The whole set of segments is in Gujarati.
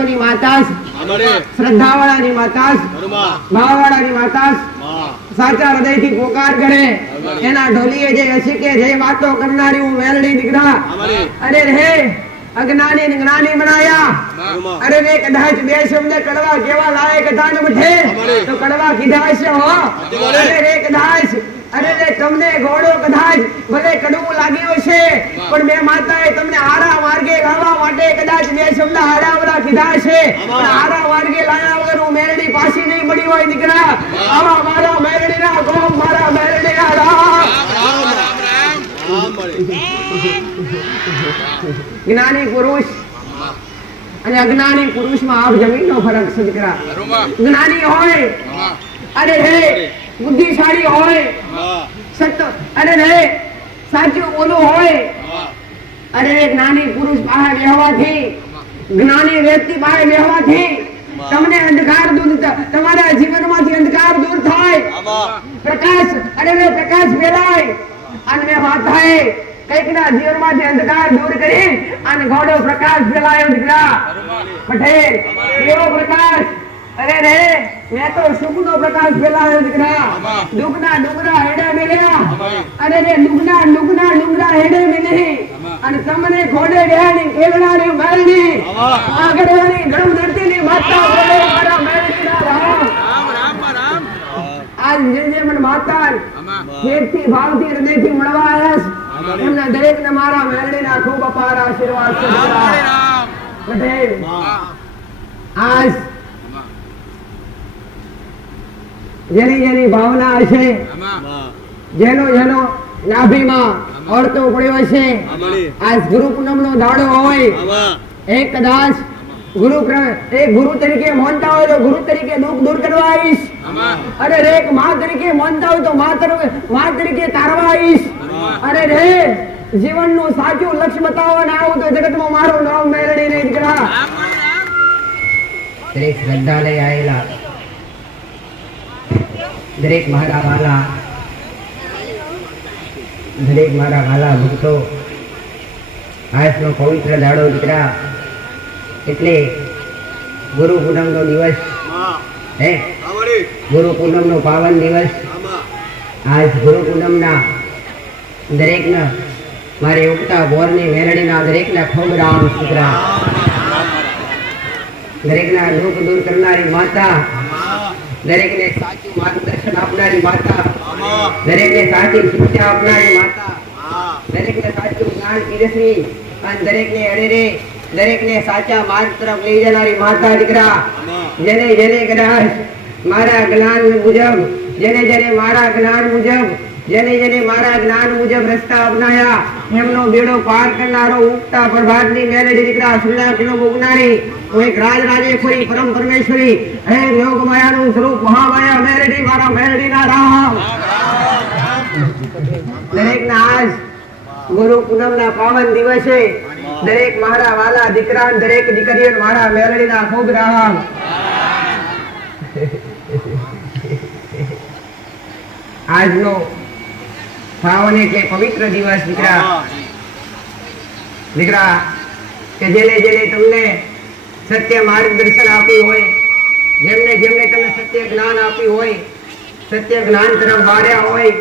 માણસોની માતા શ્રદ્ધાવાળાની માતા ભાવવાળાની માતા સાચા હૃદયથી પોકાર કરે એના ઢોલીએ જે હસીકે જે વાતો કરનારી હું મેલડી દીકરા અરે રે અજ્ઞાની ને જ્ઞાની બનાયા અરે રે કદાચ બે શબ્દ કડવા કેવા લાયક હતા ને મઠે તો કડવા કીધા છે હો અરે રે કદાચ અરે રે તમને ઘોડો કદાચ ભલે કડવું લાગ્યું છે પણ બે માતાએ તમને આરા માર્ગે લાવવા માટે કદાચ બે શબ્દ આરાવરા કીધા છે પણ આરા માર્ગે લાયા વગર હું મેરડી પાછી નહીં પડી હોય દીકરા આવા મારા મેરડીના ગોમ મારા મેરડીના રામ જ્ઞાની પુરુષ અને અજ્ઞાની પુરુષમાં આપ જમીનનો ફરક છે દીકરા જ્ઞાની હોય અરે રે બુદ્ધિશાળી હોય સત્ય અરે રે સાચું બોલું હોય અરે જ્ઞાની પુરુષ બહાર બેહવાથી જ્ઞાની વ્યક્તિ બહાર બેહવાથી તમને અંધકાર દૂર તમારા જીવનમાંથી અંધકાર દૂર થાય પ્રકાશ અરે રે પ્રકાશ ફેલાય અને વાત થાય કઈક ના જીવનમાંથી અંધકાર દૂર કરી અને ઘોડો પ્રકાશ ફેલાયો દીકરા પટેલ એવો પ્રકાશ અરે રે મેં તો સુખનો પ્રકાશ ફેલાયો દીકરા દુઃખના ડુંગરા હેડે મેલ્યા અરે રે દુઃખના ડુંગરા હેડે મેલી અને તમને ઘોડે બેહાની કેળનારી મેલડી આગળની ગણમ ધરતીની માતા બોલે મારા મેલડીના રામ આજ જે મને માતા ખેતથી ભાવથી હૃદયથી મળવા આવ્યા એમના દરેકને મારા મેલડીના ખૂબ અપાર આશીર્વાદ છે પટેલ આજ જેની જેની ભાવના હશે જેનો જેનો નાભીમાં ઓળતો પડ્યો હશે આજ ગુરુ પૂનમનો દાડો હોય એક કદાચ ગુરુ તરીકે માનતા હોય તો ગુરુ તરીકે દુઃખ દૂર કરવા આવીશ અરે રે એક માં તરીકે માનતા હોય તો માં તરીકે તારવા આવીશ અરે રે જીવનનું સાચું લક્ષ્ય બતાવવા ના આવું તો જગતમાં મારું નામ મેળવી નહીં દીકરા દરેક શ્રદ્ધાલય આવેલા દરેક મારા વાલા ભક્તો આજનો પવિત્ર દાડો દીકરા એટલે ગુરુ પૂનમનો દિવસ હે ગુરુ પૂનમનો પાવન દિવસ આજ ગુરુ પૂનમના દરેકના મારે ઉગતા બોરની મેલડીના દરેકના ખૂબ રામ દીકરા દરેકના દુઃખ દૂર કરનારી માતા દરેકને સાચું માર્ગદર્શન આપનારી માતા દરેકને સાચી શિક્ષા આપનારી માતા દરેકને સાચું જ્ઞાન પીરસવી અને દરેકને અરેરે દરેકને સાચા માર્ગ તરફ લઈ જનારી માતા દીકરા જેને જેને કદાચ મારા જ્ઞાન મુજબ જેને મારા જ્ઞાન મુજબ રસ્તા અપનાયા એમનો બેડો પાર કરનારો ઉગતા પ્રભાતની મેલડી દીકરા સુના કિલો મુગનારી કોઈ રાજ રાજેશ્વરી પરમ પરમેશ્વરી હે યોગ માયાનું સ્વરૂપ મહામાયા મેલડી મારા મેલડીના રામ દરેકના આજ ગુરુ પૂનમના પાવન દિવસે દરેક મારા વાલા દીકરા દરેક દીકરીઓ મારા મેલડીના ખૂબ રામ આજનો પાવન એટલે પવિત્ર દિવસ દીકરા કે જેને તમને સત્ય માર્ગદર્શન આપ્યું હોય જેમને તમને સત્ય જ્ઞાન આપ્યું હોય સત્ય જ્ઞાન તરફ વાળ્યા હોય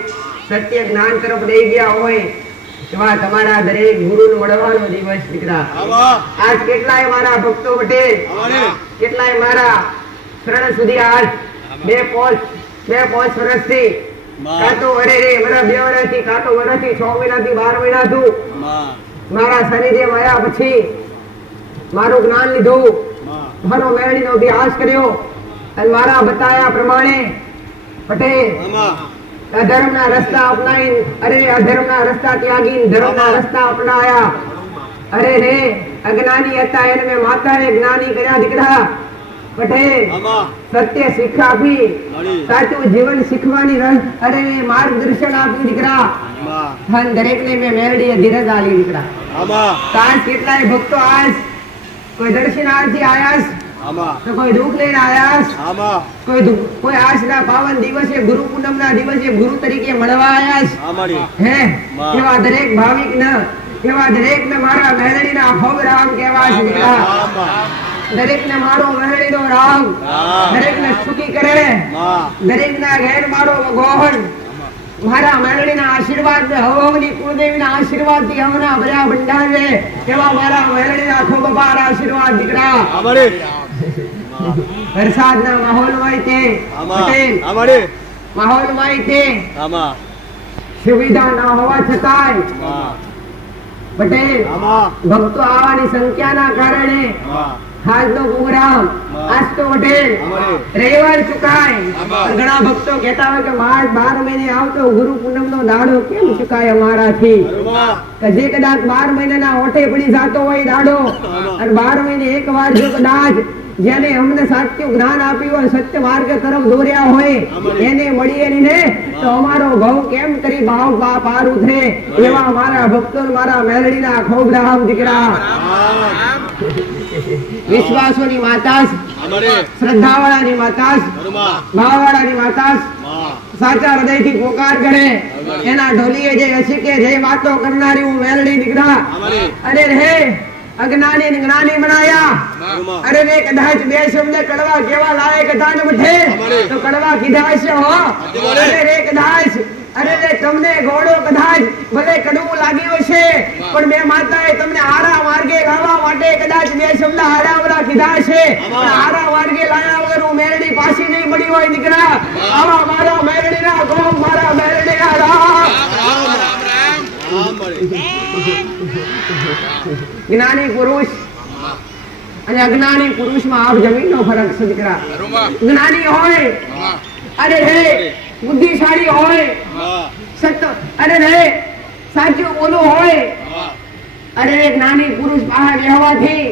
સત્ય જ્ઞાન તરફ લઈ ગયા હોય એવા તમારા દરેક ગુરુને મળવાનો દિવસ દીકરા આજ કેટલાય મારા ભક્તો પટેલ કેટલાય મારા શરણ સુધી આજ બે પોચ વર્ષથી કાતો અરે રે મારા 2 વર્ષથી કાતો વર્ષથી 6 મહિનાથી 12 મહિનાથી મારા સાનિધ્યમાં આવ્યા પછી મારું જ્ઞાન લીધું મારો મેળવીનો અભ્યાસ કર્યો અને મારા બતાયા પ્રમાણે પટેલ અધર્મના રસ્તા અપનાવી અરે અધર્મના રસ્તા ત્યાગી ધર્મના રસ્તા અપનાયા અરે રે અજ્ઞાની હતા એને મેં માતાને જ્ઞાની કર્યા દીકરા પટેલ સત્ય શિક્ષા આપી સાચું જીવન શીખવાની અરે માર્ગદર્શન આપી દીકરા ધન દરેકને મેં મેળવી ધીરજ આલી દીકરા કાજ કેટલાય ભક્તો આજ કોઈ દર્શનાર્થી આયાસ તો કોઈ દુઃખ લઈને આયાસ કોઈ આજના પાવન દિવસે ગુરુ પૂનમના દિવસે ગુરુ તરીકે મળવા આયાસ હે એવા દરેક ભાવિક ન એવા દરેક ને મારા મેળવીના ખૂબ રામ કહેવા છે દીકરા દરેક ને મારો મેળડીનો રામ, દરેક ને સુખી કરે, દરેક ના ઘેર મારો ભગવાન, મારા મેળડીના આશીર્વાદ ને હવની કુળદેવીના આશીર્વાદ થી હવના ભર્યા ભંડાર છે એવા મારા મેળડીના ખૂબ બાર આશીર્વાદ દીકરા. વરસાદના માહોલમાં તે પટેલ માહોલમાં તે સુવિધા ના હોવા છતાંય પટેલ ભક્તો આવવાની સંખ્યાના કારણે આજનો પ્રોગ્રામ આજ તો પટેલ રવિવાર ચુકાય. ઘણા ભક્તો કહેતા હોય કે માર્ચ 12 મહિને આવતો ગુરુ પૂનમ નો દાડો કેમ ચુકાય અમારાથી? કે જે કદાચ 12 મહિનાના ઓઠે પડી જાતો હોય દાડો અને 12 મહિને એક વાર જો કદાચ જેને અમને સાચું જ્ઞાન આપ્યું હોય, સત્ય માર્ગ તરફ દોર્યા હોય એને મળીએ ને તો અમારો ભાવ કેમ કરી ભાવ પાર ઉતરે એવા મારા ભક્તો મારા મેલડીના ખૂબ રામ દીકરા. વિશ્વાસોની માતાસ, શ્રદ્ધાવાળાની માતાસ, ભાવવાળાની માતાસ, સાચા હૃદયથી પોકાર કરે એના ઢોલીએ જે હસીકે જે વાતો કરનારી હું મેલડી દીકરા. અરે રે અજ્ઞાની જ્ઞાની બનાયા. અરે રે કદાચ બે શબ્દ કડવા કેવા લાયક હતા ને મઠે તો કડવા કીધા છે હો. અરે રે કદાચ અરે રે તમને ઘોડો કદાચ ભલે કડવું લાગ્યું છે પણ બે માતાએ તમને આરા માર્ગે લાવવા માટે કદાચ બે શબ્દ હારાવરા કીધા છે પણ આરા માર્ગે લાયા વગર હું મેરડી પાછી નહીં મળી હોય દીકરા. આવા મારા મેરડીના ગોમ, મારા મેરડીના રામ. જ્ઞાની પુરુષ અને અજ્ઞાની પુરુષમાં આપ જમીનનો ફરક છે દીકરા. જ્ઞાની હોય અરે હે બુદ્ધિશાળી હોય, સત્ય અરે હે સાચું બોલું હોય, અરે જ્ઞાની પુરુષ બહાર રહેવાથી,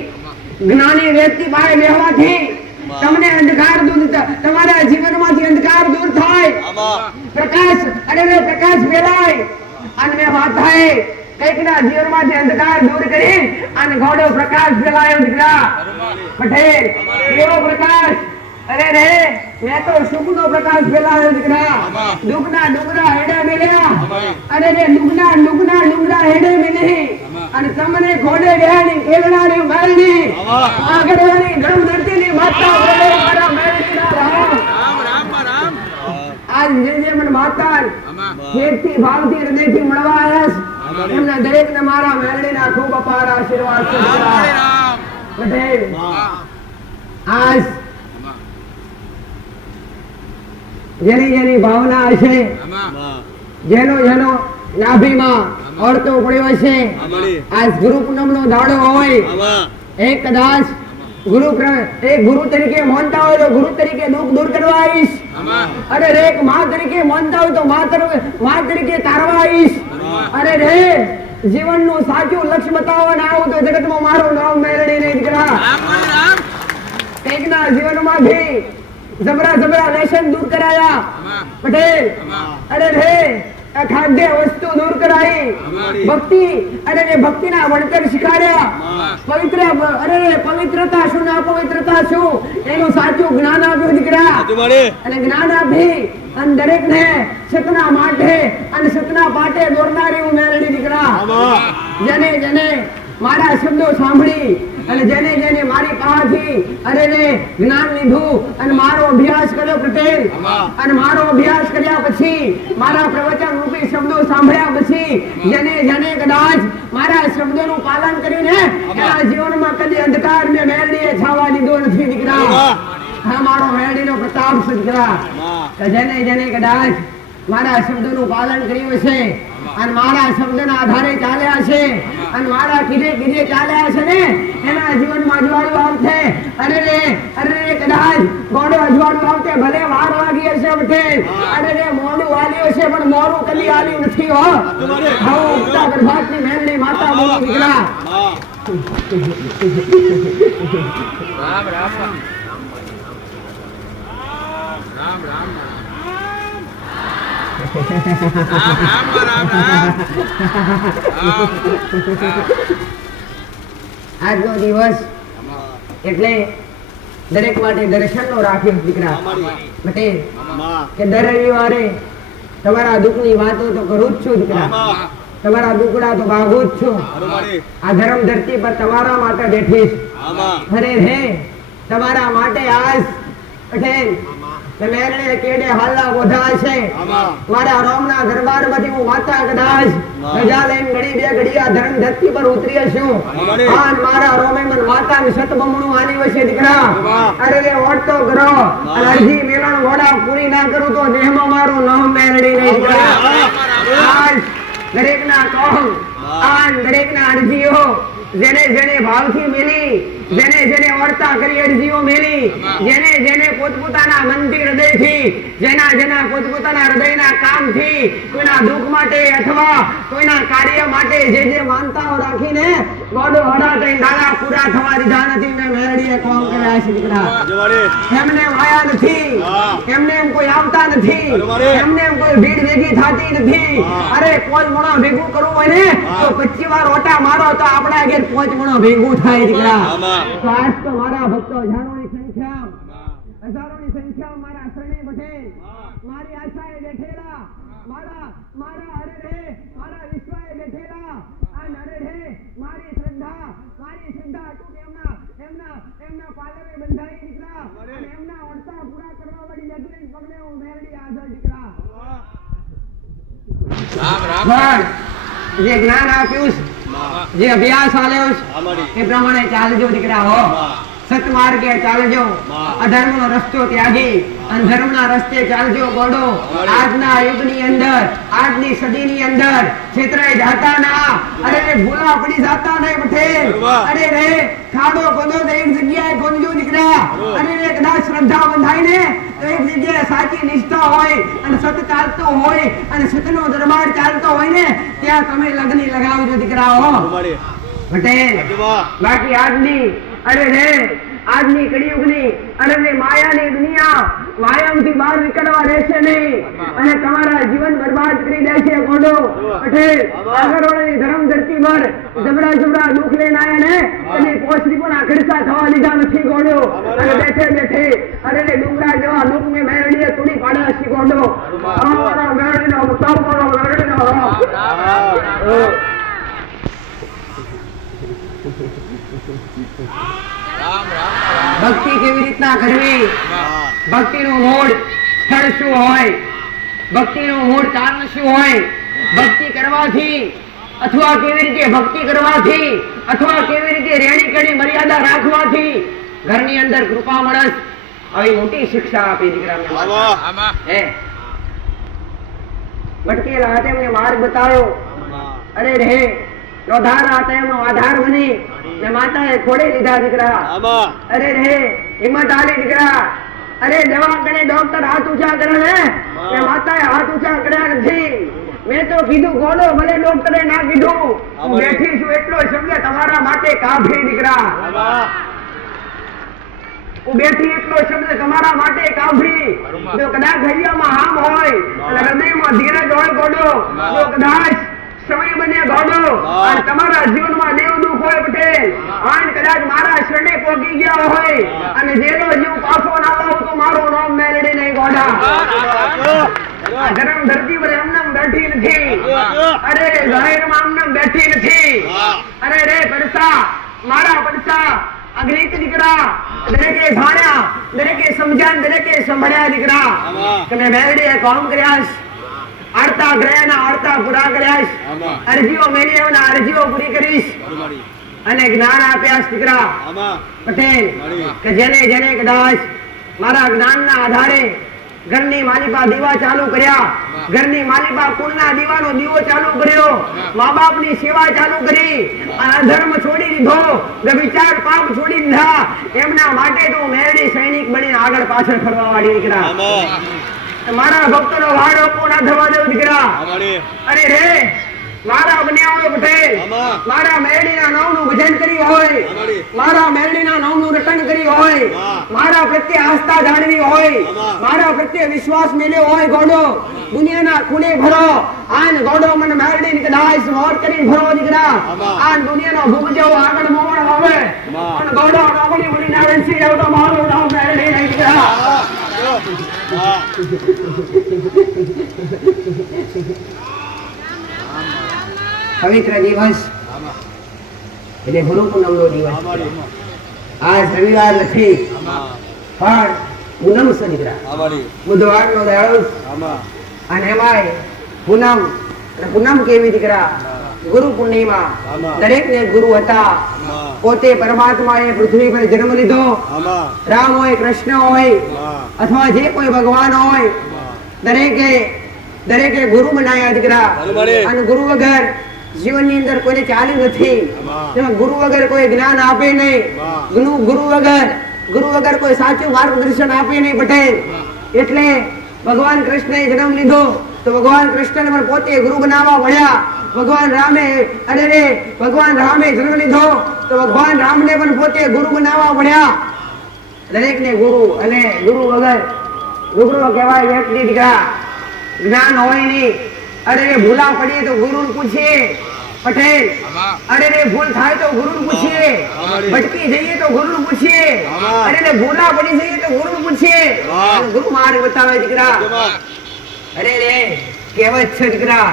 જ્ઞાની વ્યક્તિ બહાર રહેવાથી તમને અંધકાર દૂર, તમારા જીવનમાંથી અંધકાર દૂર થાય, પ્રકાશ અરે પ્રકાશ ફેલાય. અને મેં માતાએ કઈક ના જીવનમાંથી અંધકાર દૂર કરી અને ઘોડો પ્રકાશ ફેલાયો દીકરા. પટેલ કેવો પ્રકાશ? અરે રે મેં તો સુખનો પ્રકાશ ફેલાયો દીકરા. દુઃખના ડુંગરા હેડે મેલ્યા, અરે રે દુઃખના ડુંગરા હેડે મેલી અને તમને ઘોડે બેહાડી ખેલનારી મેલડી આગળની ગરમ ધરતીની માતા બોલે મારા મેલડીના રામ. આજ જે મને માતા ખેતથી ભાવથી હૃદયથી મળવા આવ્યા એમના દરેક ને મારા મેલડીના ખૂબ અપાર આશીર્વાદ છે. પટેલ આજ જેની જેની ભાવના હશે, જેનો જેનો નાભીમાં ઓળતો પડ્યો છે, આજ ગુરુ પૂનમ નો દાડો હોય, એક કદાચ ગુરુ તરીકે માનતા હોય તો ગુરુ તરીકે દુઃખ દૂર કરવા આવીશ. અરે રે માં તરીકે માનતા હોય તો માં તરીકે તારવા આવીશ. અરે રે જીવનનું સાચું લક્ષ્ય બતાવવા આવું તો જગતમાં મારું નામ મેળવી નહીં દીકરા. કઈકના જીવનમાં ભી જબરા વ્યસન દૂર કરાયા પટેલ. અરે રે ખાદ્ય વસ્તુ દૂર કરાઈ, ભક્તિ અરે ભક્તિના વણતર શીખાડ્યા, પવિત્ર અરે પવિત્રતા શું ને અપવિત્રતા શું એનું સાચું જ્ઞાન આપ્યું દીકરા. અને જ્ઞાન આપી અને દરેક ને સતના માટે અને સતના પાટે દોરનારી હું મેળવી દીકરા. જેને જેને મારા શબ્દો સાંભળી અને જેને જેને મારી પાસેથી અરે રે જ્ઞાન લીધું અને મારો અભ્યાસ કર્યો પટેલ, અને મારો અભ્યાસ કર્યા પછી મારા પ્રવચન રૂપી શબ્દો સાંભળ્યા પછી જેને જેને કદાચ મારા શબ્દોનું પાલન કરીને એના જીવનમાં કદી અંધકાર ને મેરડીએ છાવા દીધો નથી દીકરા. હા મારો મેરડીનો પ્રતાપ છે દીકરા. જેને જેને કદાચ મારા શબ્દોનું પાલન કર્યું છે અને મારા શબ્દના આધારે ચાલ્યા છે અને મારા કીધે ચાલ્યા છે ને એના જીવનમાં અજવાળું આવશે. અરે કદાચ ગોળો અજવાળું આવશે, ભલે વાર લાગી હશે પટેલ, અરે મોડું આલ્યું છે પણ મોરું કદી આલ્યું નથી હો. હું ઉગતા ગર્ભાતની મેલની માતા બોલું દીકરા. રામ રામ રામ રામ આજનો દિવસ એટલે દરેક માટે દર્શન નો રાખ્યો દીકરા. પટેલ કે દર રવિવારે તમારા દુઃખ ની વાતો તો કરું જ છું દીકરા, તમારા દુઃખડા તો ભાગું જ છું. આ ધર્મ ધરતી પર તમારા માટે બેઠીશ. અરે હે તમારા માટે આજ પટેલ મેરણે કેડે હાલના બોધા છે મારા રોમના દરબારમાંથી હું માતા કદાચ રજા લઈને ઘડી બે ઘડિયા ધર્મ ધરતી પર ઉતરી છું આન મારા રોમે મન માતાની સતબમણું આની વશે દીકરા અરે રે ઓટતો કરો અને અરજી મેલણ ઘોડા પૂરી ના કરું તો દેહમાં મારું નામ મેરડી નહીં દીકરા આજ દરેકના કોમ આન દરેકના અરજીઓ જેને જેને ભાવથી મેલી જેને જેને વર્તા કરી અરજીઓ મેલી જેને જેને પોતપોતાના મનથી હૃદયથી જેના જેના પોતપોતાના હૃદયના કામથી કોઈના દુઃખ માટે અથવા કોઈના કાર્ય માટે જે જે માનતાઓ રાખીને ગોડો હડા થઈ દાડા પૂરા થવા દીધા નથી ને મેરડીએ કોમ કર્યા છે દીકરા એમને માયા નથી એમને એમ કોઈ આવતા નથી એમને એમ કોઈ ભીડ ભેગી થતી નથી અરે કોઈ મોણા ભેગું કરવું હોય ને તો 25 વાર ઓટા મારો તો આપણા ઘેર 5 મોણા ભેગું થાય દીકરા આજ તો મારા ભક્તો હજારોની સંખ્યા મારા શરણે બઠે મારી આશાએ બેઠેલા મારા અરે રે મારા વિશ્વાએ બેઠેલા આ નરે રે મારી શ્રદ્ધા તું એમના પાલરે બંધાઈ દીકરા અને એમના ઓરતા પૂરા કરવા વાળી નગરી પગલે હું મેરડી હાજર દીકરા રામ જે જ્ઞાન આપ્યું જે અભ્યાસ આલ્યો એ પ્રમાણે ચાલજો દીકરા હો સતમાર્ગે ચાલજો અધર્મનો રસ્તો ત્યાગી અને ધર્મના રસ્તે ચાલજો ગોડો આજના યુગની અંદર આજની સદીની અંદર ક્ષેત્રે જાતા ના અરે ભૂલા પડી જાતા નહીં પટેલ અરે રે ખાડો ખોદો તો એક જગ્યાએ ખોદજો દીકરા અરે રે કદાચ શ્રદ્ધા બંધાય ને તો એક જગ્યાએ સાચી નિષ્ઠા હોય અને સત ચાલતો હોય અને સતનો દરબાર ચાલતો હોય ને ત્યાં તમે લગની લગાવજો દીકરાઓ પટેલ બાકી આજની અરે રે આજની કળિયુગની અરે રે માયાની દુનિયા માયામાંથી બહાર નીકળવા રહેશે નહીં અને તમારા જીવન બરબાદ કરી દેશે ગોડો પટેલ આગળની ધર્મ ધરતી પર જબરા દુઃખ લઈને આયા ને અને પોસરી પણ આખડસા થવા લીધા નથી ગોડો અને બેઠે અરે રે ડુંગરા જેવા દુઃખ ને મેરડીએ તોડી પાડ્યા છે ગોડો અમારા મેરડીનો બતાવ કરો મેરડીનો ભક્તિ કેવી રીતના કરવી ભક્તિનું મૂળ સ્થળ શું હોય ભક્તિનું મૂળ કારણ શું હોય ભક્તિ કરવાથી અથવા કેવી રીતે ભક્તિ કરવાથી અથવા કેવી રીતે રેણી કડી મર્યાદા રાખવાથી ઘરની અંદર કૃપા મળે આવી મોટી શિક્ષા આપી દીકરાને હે ભટકેલા હાથે મને માર્ગ બતાવ્યો અરે રે રોધાર હાથે એનો આધાર બની ને માતાએ ખોડે લીધા દીકરા અરે રે હિંમત આલી દીકરા અરે દવાખાને ડોક્ટર હાથ ઊંચા કરે ને માતાએ હાથ ઊંચા કર્યા નથી મેં તો કીધું ગોડો ભલે ડોક્ટરે ના કીધું હું બેઠી છું એટલો શબ્દ તમારા માટે કાફી દીકરા હું બેઠી એટલો શબ્દ તમારા માટે કાફી જો કદાચ હૈયામાં હામ હોય અને હૃદયમાં ધીરજ હોય ગોડો જો કદાચ સમય બને ગોડો અને તમારા જીવનમાં દેવ દુઃખ હોય પટેલ અને કદાચ મારા શરણે પોગી ગયા હોય અને જેનો જીવ પાછો ના લાવ તો મારું નામ મેલડી નહીં ગોડા આ ધર્મ ધરતી પર એમનામ બેઠી નથી અરે જાહેરમાં એમનામ બેઠી નથી અરે રે પડસા મારા પડસા અગ્નિત દીકરા દરેકે જાણ્યા દરેકે સમજ્યા દરેકે સંભળ્યા દીકરા તમે મેલડીએ કામ કર્યા આરતા ગ્રહના આરતા પૂરા કર્યા અરજીઓ મેલી એના અરજીઓ પૂરી કરીશ અને જ્ઞાન આપ્યા દીકરા પટેલ કે જેને જેને કદાચ મારા જ્ઞાનના આધારે ઘરની માલિપા દીવા ચાલુ કર્યા ઘરની માલિપા કુળના દીવાનો દીવો ચાલુ કર્યો મા બાપની સેવા ચાલુ કરી અધર્મ છોડી દીધો વ્યભિચાર પાપ છોડી દીધા એમના માટે તો મેરડી સૈનિક બનીને આગળ પાછળ ફરવા વાળી દીકરા મારા ભક્તોનો વાડો કોના થવા દેવ દીકરા અરે રે મારા બન્યાવડો પટેલ મારા મેરડીના નામનું ભજન કર્યું હોય મારા મેરડીના નામનું રટણ કર્યું હોય મારા પ્રત્યે આસ્થા જાણવી હોય મારા પ્રત્યે વિશ્વાસ મેળ્યો હોય ગોડો દુનિયાના ખૂણે ભરો આન ગોડો મને મેરડી કદાચ મોર કરી ભરો દીકરા આન દુનિયાનો ભૂખ જેવો આગળ મોવણ આવે પણ ગોડો નોકરી મળી ના વેચી જાવ તો મારું નામ મેરડી નહીં દીકરા પવિત્ર દિવસ એટલે ગુરુ પૂનમનો દિવસ આજ રવિવાર નથી પણ પૂનમ છે દીકરા, બુધવારનો દાડો અને એમાંય પૂનમ. પૂનમ કેવી દીકરા? ગુરુ પૂર્ણિમા. દરેકને ગુરુ હતા. પોતે પરમાત્માએ પૃથ્વી પર જન્મ લીધો. રામ હોય, કૃષ્ણ હોય અથવા જે કોઈ ભગવાન હોય, દરેકે ગુરુ બનાવ્યા દીકરા. અને ગુરુ વગર જીવનની અંદર કોઈને ચાલ્યું નથી. ગુરુ વગર કોઈ જ્ઞાન આપે નહીં. ગુરુ વગર કોઈ સાચું માર્ગદર્શન આપે નહીં પટેલ. એટલે ભગવાન કૃષ્ણએ જન્મ લીધો તો ભગવાન કૃષ્ણને પણ પોતે ગુરુ બનાવવા મળ્યા. ભગવાન રામે જન્મ લીધો તો ભગવાન રામને પણ પોતે ગુરુ બનાવવા મળ્યા. દરેકને ગુરુ. અને ગુરુ વગર લુગડો કહેવાય વ્યક્તિ દીકરા. જ્ઞાન હોય નહીં. ભૂલા પડીએ તો ગુરુ પૂછીએ પટેલ. ભૂલ થાય તો ગુરુ પૂછીએ. ભટકી જઈએ તો ગુરુ પૂછીએ. ભૂલા પડી જઈએ તો ગુરુ પૂછીએ. ગુરુ માર્ગ બતાવે દીકરા. કહેવત છે દીકરા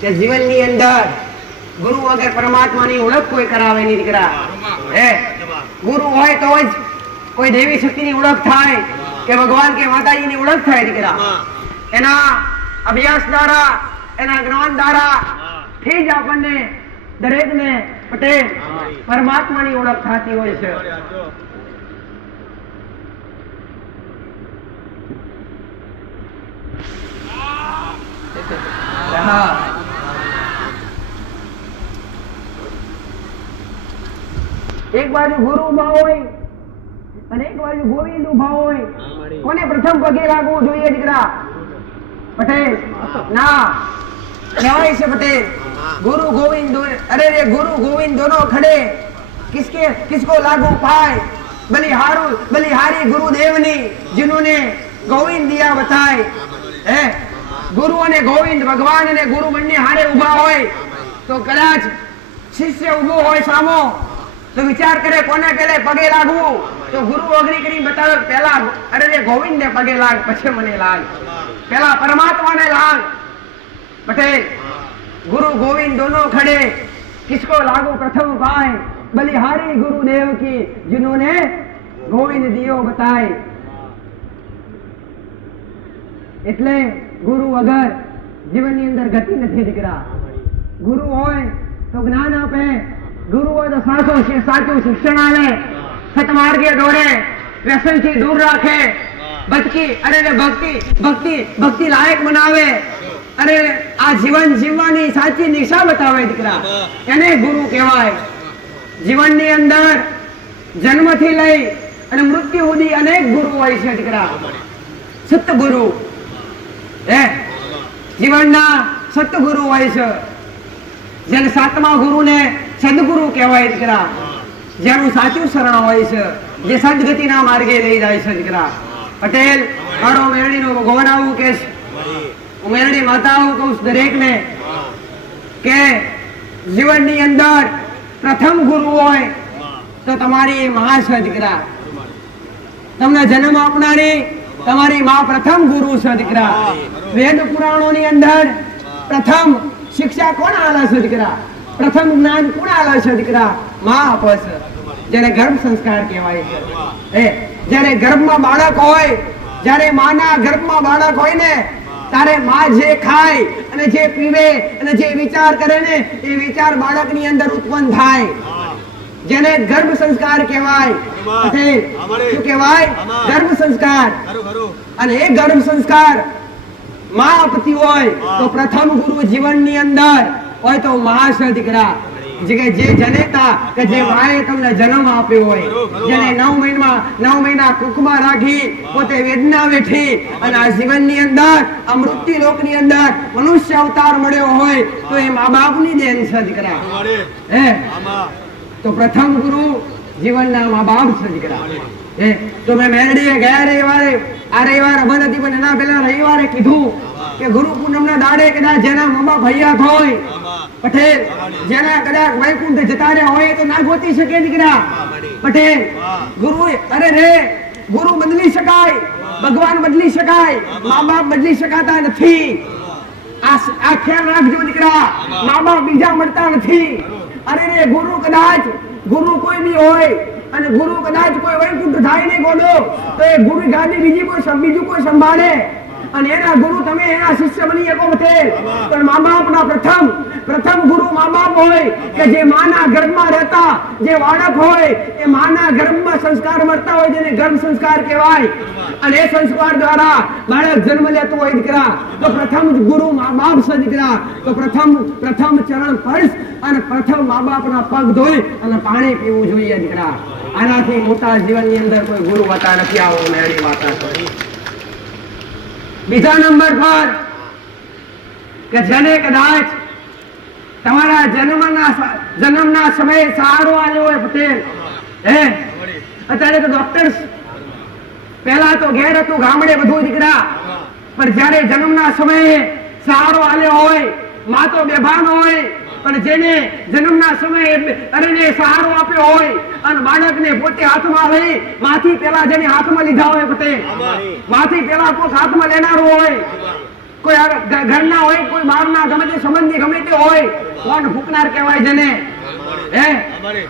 કે જીવનની અંદર ગુરુ વગર પરમાત્માની ઓળખ કોઈ કરાવે નહીં દીકરા. ગુરુ હોય તો જ કોઈ દેવી શક્તિની ઓળખ થાય કે ભગવાન કે માતાજીની ઓળખ થાય દીકરા. એના અભ્યાસ દ્વારા, એના જ્ઞાન દ્વારા થી જ આપણને દરેકને પટેલ પરમાત્માની ઓળખ થતી હોય છે. એક બાજુ ગુરુ ઉભા હોય અને એક બાજુ ગોવિંદ ઉભા હોય. કોને પ્રથમ પગે લાગવું જોઈએ દીકરા? પટેલ ના કહેવાય છે પટેલ गुरु गोविंद. गुरु गोविंद दोनों खड़े, किसको लागू पाए? बलिहारी गुरुदेवनी जिन्होंने गोविंद दिया बताए. गुरु ने गोविंद भगवान ने गुरु बनने हारे उभा होय तो कदाच शिष्य उभो होय सामो तो विचार करे कोने पहले पगे लागू. तो गुरु अग्नि करी बतावे पहला गोविंद ने पगे लाग, पछे मने लाग. पहला परमात्मा ने लाग. पटेल गुरु गोविंद दोनों खड़े, किसको लागू प्रथम पाए? बलिहारी गुरुदेव की जिन्होंने गोविंद दियो बताए. એટલે ગુરુ વગર જીવનની અંદર ગતિ નથી દીકરા. ગુરુ હોય તો જ્ઞાન આપે, ગુરુ હોય તો સાચું શિક્ષણ આપે, સતમાર્ગે દોરે, વ્યસનથી દૂર રાખે, ભક્તિ લાયક બનાવે અને આ જીવન જીવવાની સાચી દિશા બતાવે દીકરા. એને ગુરુ કહેવાય. જીવનની અંદર જન્મથી લઈ અને મૃત્યુ સુધી અનેક ગુરુ હોય છે દીકરા. સતગુરુ જીવનના સતગુરુ હોય છે. જેને સાતમા ગુરુને સદગુરુ કહેવાય દીકરા. જેનું સાચું શરણ હોય છે, જે સદગતિના માર્ગે લઈ જાય છે દીકરા. પટેલ મારો મેરડીનો ભગવાન આવું કે મેરડી માતા આવું કહું દરેકને કે જીવનની અંદર પ્રથમ ગુરુ હોય તો તમારી માં છે દીકરા. તમને જન્મ આપનારી તમારી માં પ્રથમ ગુરુ છે દીકરા. વેદ પુરાણોની અંદર પ્રથમ શિક્ષા કોણ આલે છે દીકરા? પ્રથમ જ્ઞાન કોણ આલે છે દીકરા? માં આપે છે. જેને ગર્ભ સંસ્કાર કહેવાય છે. જ્યારે ગર્ભમાં બાળક હોય, જ્યારે માના ગર્ભમાં બાળક હોય ને તારે માં જે ખાય અને જે પીવે અને જે વિચાર કરે ને એ વિચાર બાળકની અંદર ઉત્પન્ન થાય. જેને ગર્ભ સંસ્કાર કહેવાય. શું કહેવાય? ગર્ભ સંસ્કાર. અને એ ગર્ભ સંસ્કાર માં આપતી હોય તો પ્રથમ ગુરુ જીવનની અંદર હોય તો માં છે દીકરા. જે જનેતા કે જે માએ તમને જન્મ આપ્યો હોય, જેને 9 મહિના કુકમાં રાખી પોતે વેદના વેઠી અને આ જીવનની અંદર આ મૃત્યુ લોકની અંદર મનુષ્ય અવતાર મળ્યો હોય તો એ મા બાપની દેન છે દીકરા. તો પ્રથમ ગુરુ જીવનના મા બાપ છે દીકરા. તો મેં મેરડીએ ગયા રવિવારે, આ રવિવાર બંધ હતી પણ એના પહેલા રવિવારે કીધું કે ગુરુ પૂનમના દાડે કદાચ જેના મા બાપ હૈયાત હોય પટેલ, જેના કદાચ વૈકુંઠ જતા રહ્યા હોય તો ના ગોતી શકે દીકરા. પટેલ ગુરુ બદલી શકાય, ભગવાન બદલી શકાય, મા બાપ બદલી શકાતા નથી. આ ખ્યાલ રાખજો દીકરા. મા બાપ બીજા મળતા નથી. ગુરુ કદાચ ગુરુ કોઈ બી હોય અને ગુરુ કદાચ કોઈ વૈકુંઠ થાય નહીં ગોડો તો એ ગુરુ ગાદી બીજું કોઈ સંભાળે અને એના ગુરુ તમે એના શિષ્ય બની શકો પટેલ પણ મા બાપના પ્રથમ ગુરુ મા બાપ હોય કે જે માના ગર્ભમાં રહેતા જે બાળક હોય એ માના ગર્ભમાં સંસ્કાર મળતા હોય જેને ગર્ભ સંસ્કાર કહેવાય અને એ સંસ્કાર દ્વારા બાળક જન્મ લેતું હોય દીકરા તો પ્રથમ ગુરુ મા બાપ છે દીકરા તો પ્રથમ ચરણ સ્પર્શ અને પ્રથમ મા બાપના પગ ધોઈ અને પાણી પીવું જોઈએ દીકરા આનાથી મોટા જીવનની અંદર કોઈ ગુરુ હોતા નથી આવો મેળી વાતા કરી બીજા નંબર પર કે જેને કદાચ તમારા જન્મના સમયે સહારો આવ્યો હોય પટેલ અત્યારે તો ડોક્ટર્સ પહેલા તો ઘેર હતું ગામડે બધું દીકરા પણ જ્યારે જન્મના સમયે સહારો આવ્યો હોય માં તો બેભાન હોય પણ જેને જન્મના સમયે સહારો આપ્યો હોય અને બાળકને પોતે હાથમાં લઈ માથી પેલા જેને હાથમાં લીધા હોય પટેલ માથી પેલા કોઈ હાથમાં લેનારો હોય કોઈ ઘરના હોય કોઈ બહારના ગમે તે સંબંધી ગમે તે હોય કોણ ફૂકનાર કહેવાય જેને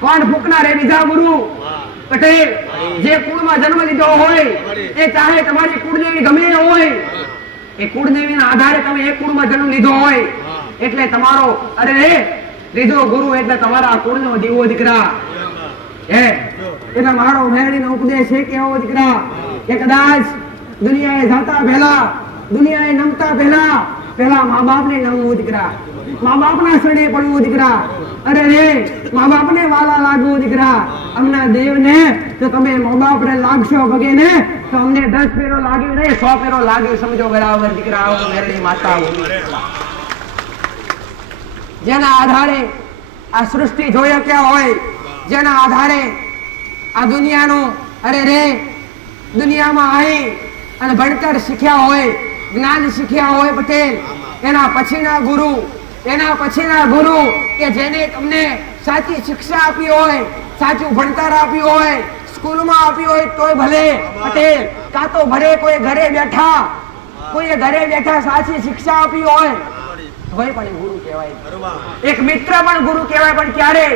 કોણ ફૂકનાર એ બીજા ગુરુ પટેલ જે કુળમાં જન્મ લીધો હોય એ ચાહે તમારી કુળદેવી ગમે હોય એ કુળદેવીના આધારે તમે એ કુળમાં જન્મ લીધો હોય એટલે તમારો લીધો ગુરુ એટલે તમારા કુળનો દીવો દીકરા એટલે મારો મેળીનો ઉપદેશ છે કેવો દીકરા કે કદાચ દુનિયાએ જાતા પહેલા દુનિયાએ નમતા પહેલા મા બાપને નમવું દીકરા મા બાપના શરણે પડવું દીકરા મા બાપને વાલા લાગવું દીકરા અમના દેવને તો તમે મા બાપને લાગશો ભગે ને તો અમને 10 ફેરો લાગ્યો નહીં 100 ફેરો લાગ્યો સમજો બરાબર દીકરા આવો મેરડી માતા જેના આધારે આ સૃષ્ટિ જોઈ ક્યાં હોય જેના આધારે આ દુનિયાનો દુનિયામાં આવી અને ભણતર શીખ્યા હોય જ્ઞાન શીખ્યા હોય પટેલ એના પછીના ગુરુ કે જેને તમને સાચી શિક્ષા આપી હોય સાચું ભણતર આપ્યું હોય સ્કૂલમાં આપ્યું હોય તોય ભલે પટેલ કાં તો ભલે કોઈ ઘરે બેઠા સાચી શિક્ષા આપી હોય પણ ગુરુ કહેવાય એક મિત્ર પણ ગુરુ કહેવાય પણ ક્યારે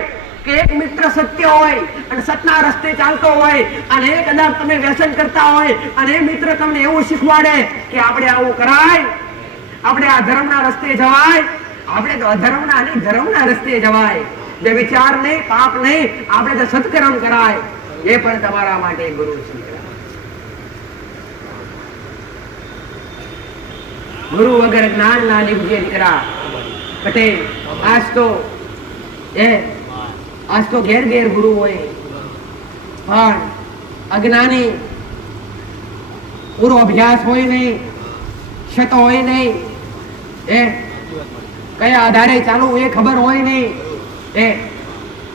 કે એક મિત્ર સત્ય હોય અને સત્યના રસ્તે ચાલતો હોય અને એ કદાચ તમે વ્યસન કરતા હોય અને એ મિત્ર તમને એવું શીખવાડે કે આપણે આવું કરાય આપણે આ ધર્મના રસ્તે જવાય આપણે તો અધર્મના નહીં ધર્મના રસ્તે જવાય જે વિચાર નહીં પાપ નહીં આપણે તો સત્કર્મ કરાય એ પણ તમારા માટે ગુરુ છે ગુરુ વગર જ્ઞાન ના લીધે દીકરા પટેલ આજ તો ઘેર ગુરુ હોય પણ અજ્ઞાની પૂરો અભ્યાસ હોય નહીં ક્ષતો હોય નહીં કયા આધારે ચાલવું એ ખબર હોય નહીં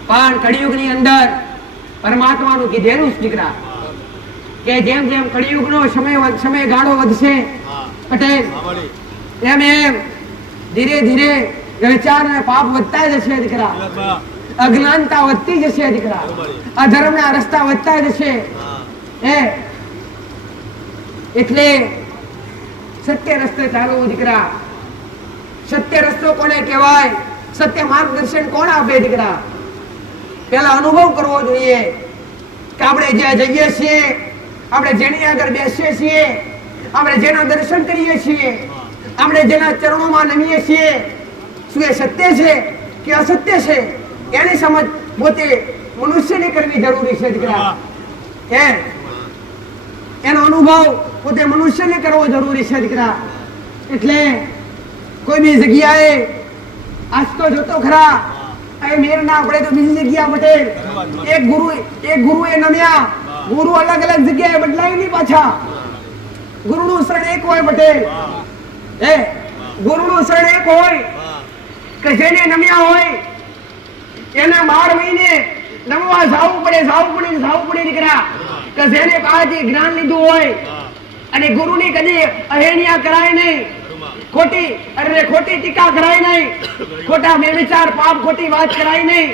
પણ કળિયુગની અંદર પરમાત્માનું કીધેલું જ દીકરા કે જેમ જેમ કળિયુગનો સમયગાળો વધશે પટેલ એમ ધીરે ધીરે વિચાર અને પાપ વધતા જશે દીકરા અજ્ઞાનતા વધતી જશે દીકરા અધર્મના રસ્તા વધતા જશે એટલે સત્ય રસ્તે ચાલવું દીકરા સત્ય રસ્તો કોને કહેવાય સત્ય માર્ગદર્શન કોણ આપે દીકરા પેલા અનુભવ કરવો જોઈએ કે આપણે જ્યાં જઈએ છીએ આપણે જેની આગળ બેસીએ છીએ આપણે જેના દર્શન કરીએ છીએ આપણે જેના ચરણોમાં નમીએ છીએ શું એ સત્ય છે કે અસત્ય છે એની સમજ પોતે મનુષ્યને કરવી જરૂરી છે દીકરા એનો અનુભવ પોતે મનુષ્યને કરવો જરૂરી છે દીકરા એટલે કોઈ બી જગ્યાએ આજ તો જોતો ખરા મેર ના પડે તો બીજી જગ્યા પટેલ એક ગુરુ એ નમ્યા ગુરુ અલગ અલગ જગ્યાએ બદલાય નહીં પાછા ગુરુનું શરણ એક હોય પટેલ ગુરુનું શરણ એક હોય કે જેને નમ્યા હોય એના 12 મહિને નમવા જાવું પડે દીકરા કે જેને પાસેથી જ્ઞાન લીધું હોય અને ગુરુની કદી અહેણિયા કરાય નહીં ખોટી ટીકા કરાય નહીં ખોટા બેવિચાર પાપ ખોટી વાત કરાય નહીં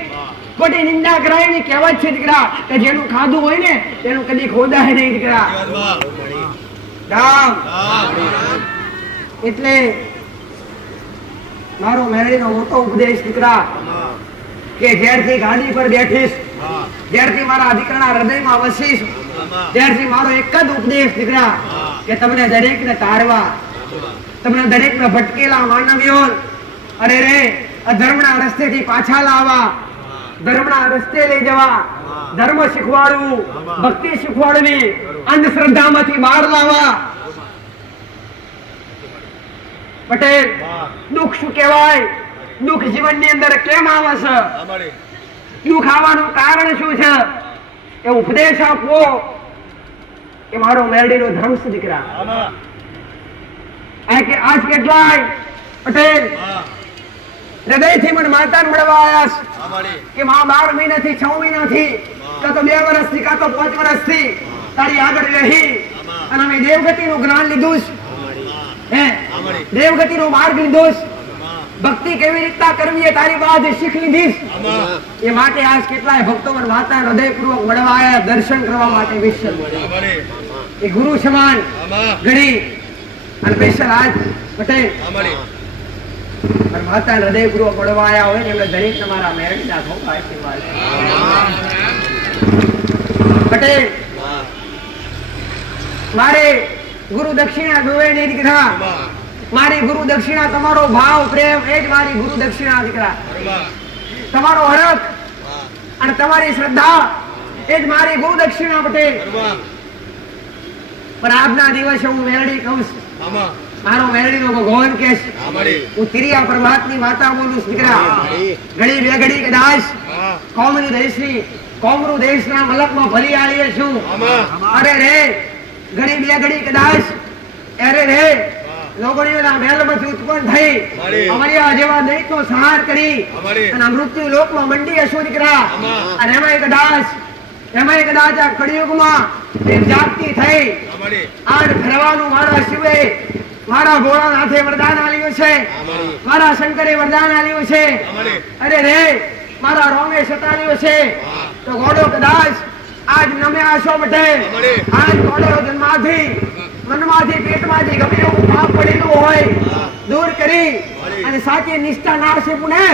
ખોટી નિંદા કરાય નહીં કહેવત છે દીકરા કે જેનું ખાધું હોય ને તેનું કદી ખોદાય નહીં દીકરા એટલે મારો મેળીનો મોટો ઉપદેશ દીકરા કે જ્યારથી ગાડી પર બેઠીશ જ્યારથી મારા દીકરાના હૃદયમાં વસીશ ત્યારથી મારો એક જ ઉપદેશ દીકરા કે તમને દરેકને તારવા, તમને દરેકને ભટકેલા માનવીઓ અરે રે અધર્મના રસ્તેથી પાછા લાવવા, ધર્મના રસ્તે લઈ જવા, ધર્મ શીખવાડવું, ભક્તિ શીખવાડવી, અંધશ્રદ્ધામાંથી બહાર લાવવા. પટેલ, દુઃખ શું કહેવાય? દુઃખ જીવનની અંદર કેમ આવે છે? દુઃખ આવવાનું કારણ શું છે? એ ઉપદેશ આપવો એ મારો મેરડીનો ધર્મ છે દીકરા. આજ કેટલાય પટેલ હૃદયથી મને માતાને મળવા આવ્યા કે માં 12 મહિનાથી 6 મહિનાથી કાં તો 2 વર્ષથી કાં તો 5 વર્ષથી તારી આગળ રહી અને અમે દેવગતિનું જ્ઞાન લીધું છે. દેવગતિનો માર્ગ લીધો છે. ભક્તિ કેવી રીતના કરવી એ તારી પાસે શીખ લીધી. એ માટે આજ કેટલાય ભક્તો મને માતા હૃદયપૂર્વક મળવા આવ્યા દર્શન કરવા માટે વિશ્વ એ ગુરુ સમાન ગણી અને સ્પેશિયલ આજ પટેલ માતા હૃદયપૂર્વક મળવા આવ્યા હોય ને એમને દરેક તમારા મેળવીના ખૂબ આશીર્વાદ. પટેલ મારે ગુરુ દક્ષિણા જોવે નહીં દીકરા. મારી ગુરુ દક્ષિણા તમારો ભાવ પ્રેમ એ જ મારી ગુરુ દક્ષિણા દીકરા. તમારો હરખ અને તમારી શ્રદ્ધા એ જ મારી ગુરુ દક્ષિણા પટેલ. પણ આજના દિવસે હું મેરડી કહું છું, મારો મેરડીનો ભગવાન કે હું તિરિયા પ્રભાતની માતા બોલું છું દીકરા. ઘડી બે ઘડી કદાચ કોમનું દેશના મલકમાં ભલી આવીએ છું. અરે રે ઘડી બે ઘડી કદાચ અરે રે લોગણીઓના મહેલમાંથી ઉત્પન્ન થઈ અમરિયા જેવા દૈત્યનો સંહાર કરી અને મૃત્યુ લોકમાં મંડી હશું દીકરા. અને એમાંય કદાચ આ કળિયુગમાં જાગૃતિ થઈ આજ ફરવાનું મારા શિવે મારા ભોળાનાથે વરદાન આપ્યું છે, મારા શંકરે વરદાન આપ્યું છે. અરે રે મારા રોમે સતાડ્યો છે તો ઘોડો કદાચ આજ નમ્યા હશો પટેલ. આજ ઘોડો જન્માથી મનમાંથી પેટમાંથી ગમે એવું પાપ પડેલું હોય દૂર કરી અને સાચી નિષ્ઠા ના હશે પુણે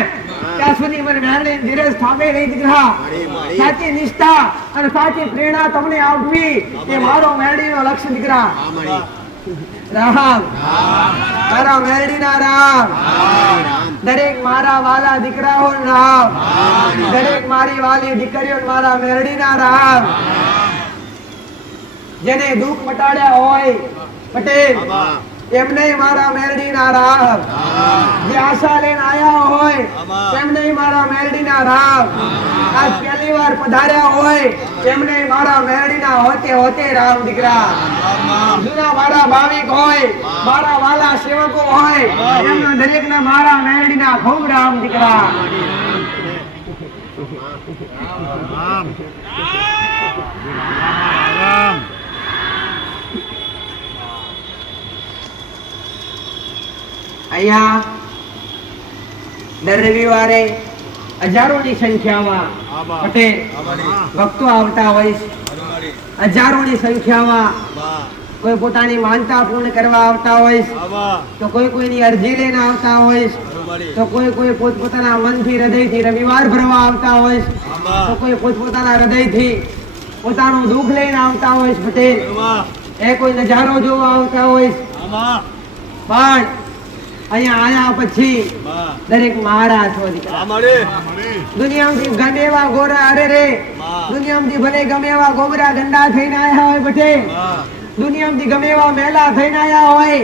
ત્યાં સુધી મને મેરડી ધીરજ થામે નહીં દીકરા. સાચી નિષ્ઠા અને સાચી પ્રેરણા તમને આપવી એ મારો મેરડીનો લક્ષ્ય દીકરા. રામ તારા મેરડીના રામ, દરેક મારા વાલા દીકરાઓ રામ, દરેક મારી વાલી દીકરીઓ મારા મેરડીના રામ. જેને દુઃખ મટાડ્યા હોય પટેલ એમને મારા મેરડીના રામ. જે આશા લઈને આયા હોય એમને મારા મેરડીના રામ. આજ પહેલી વાર પધાર્યા હોય એમને મારા મેરડીના હોતે હોતે રામ દીકરા. જૂના મારા ભાવિક હોય, મારા વાલા સેવકો હોય એમના દરેકના મારા મેરડીના ખૂબ રામ દીકરા. અહીંયા દર રવિવારે હજારોની સંખ્યામાં પટેલ ભક્તો આવતા હોય છે. હજારોની સંખ્યામાં કોઈ પોતાની માનતા પૂર્ણ કરવા આવતા હોય છે, તો કોઈ કોઈની અરજી લઈને આવતા હોય છે, તો કોઈ પોતપોતાના મનથી હૃદયથી રવિવાર ભરવા આવતા હોય છે, તો કોઈ પોતપોતાના હૃદયથી પોતાનું દુઃખ લઈને આવતા હોય છે પટેલ. એ કોઈ નજારો જોવા આવતા હોય છે. પણ અહીંયા આયા પછી દરેક મહારાજ હોય દીકરા. દુનિયામાંથી ગમે એવા ગોરા અરે રે દુનિયામાંથી ભલે ગમે એવા ગોબરા ગંડા થઈને આયા હોય પટેલ, દુનિયામાંથી ગમે એવા મેલા થઈને આયા હોય,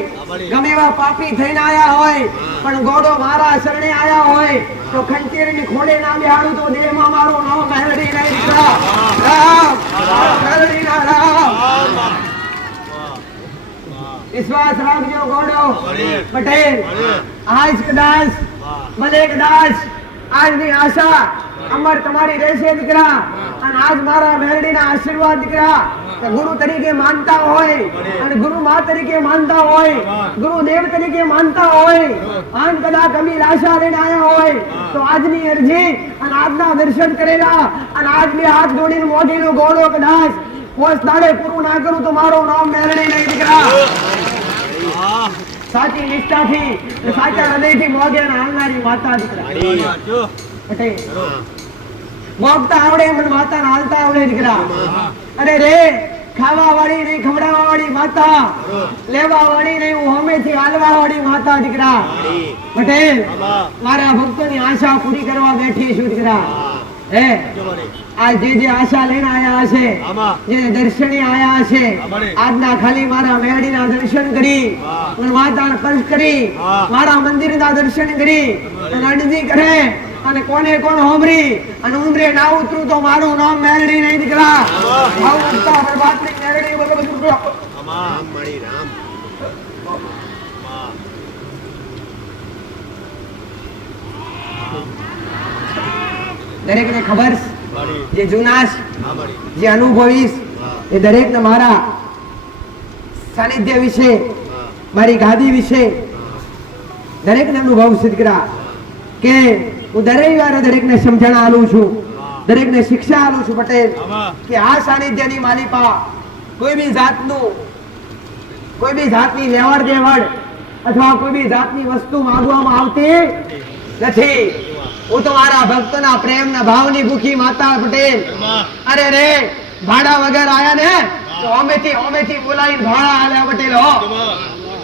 ગમે એવા પાપી થઈને આયા હોય, પણ ગોડો મારા શરણે આયા હોય તો ખંચેરની ખોડે ના બેહાડું તો દેહમાં મારો નામ મેરડી નહીં દીકરા. રામ મેરડીના રામ. વિશ્વાસ રાખજો ગોડો પટેલ. આજ કદાચ ભલે કદાચ આજની આશા અમર તમારી રહેશે દીકરા. અને આજ મારા મેરડીના આશીર્વાદ દીકરા ગુરુ તરીકે માનતા હોય અને ગુરુ મા તરીકે માનતા હોય, ગુરુદેવ તરીકે માનતા હોય અને કદાચ અમી આશા લઈને આવ્યા હોય તો આજની અરજી અને આજના દર્શન કરેલા અને આજ બે હાથ જોડીને મોઢીનો ગોળો કદાચ પોસ દાડે પૂરું ના કરું તો મારું નામ મેરડી નહીં દીકરા. સાચી નિષ્ઠાથી સાચા હૃદયથી મોગે હાલનારી માતા દીકરા પટેલ. ભોગતા આવડે મને માતા હાલતા આવડે દીકરા. અરે રે ખાવા વાળી નહીં ખવડાવવા વાળી માતા, લેવા વાળી નહીં હું હમેથી હાલવા વાળી માતા દીકરા. પટેલ મારા ભક્તોની આશા પૂરી કરવા બેઠી છું દીકરા. હે આ જે આશા લઈને આયા હશે, જે દર્શને આયા હશે, આજના ખાલી મારા મેળીના દર્શન કરી, માતાના સ્પર્શ કરી, મારા મંદિરના દર્શન કરી અને અરજી કરે અને કોને કોણ હોમરી અને ઉમરે ના ઉતરું તો મારું નામ મેળડી નહીં દીકરા. આવું ઉઠતા બરબાદની મેળડી બોલો બધું રામ મળી રામ. દરેકને ખબર જે જુનાશ જે અનુભવીશ એ દરેકને મારા સાનિધ્ય વિશે મારી ગાદી વિશે દરેકને અનુભવ દીકરા કે હું દરેકને સમજણ આલું છું, દરેકને શિક્ષા આલું છું પટેલ કે આ સાનિધ્યની માલિપા કોઈ બી જાતની લેવડ દેવડ અથવા કોઈ બી જાતની વસ્તુ માંગવામાં આવતી નથી. હું તો મારા ભક્તોના પ્રેમના ભાવની ભૂખી માતા પટેલ. અરે રે ભાડા વગર આયા ને તો ઓમેથી બોલાવીને ભાડા આલ્યા પટેલ હો.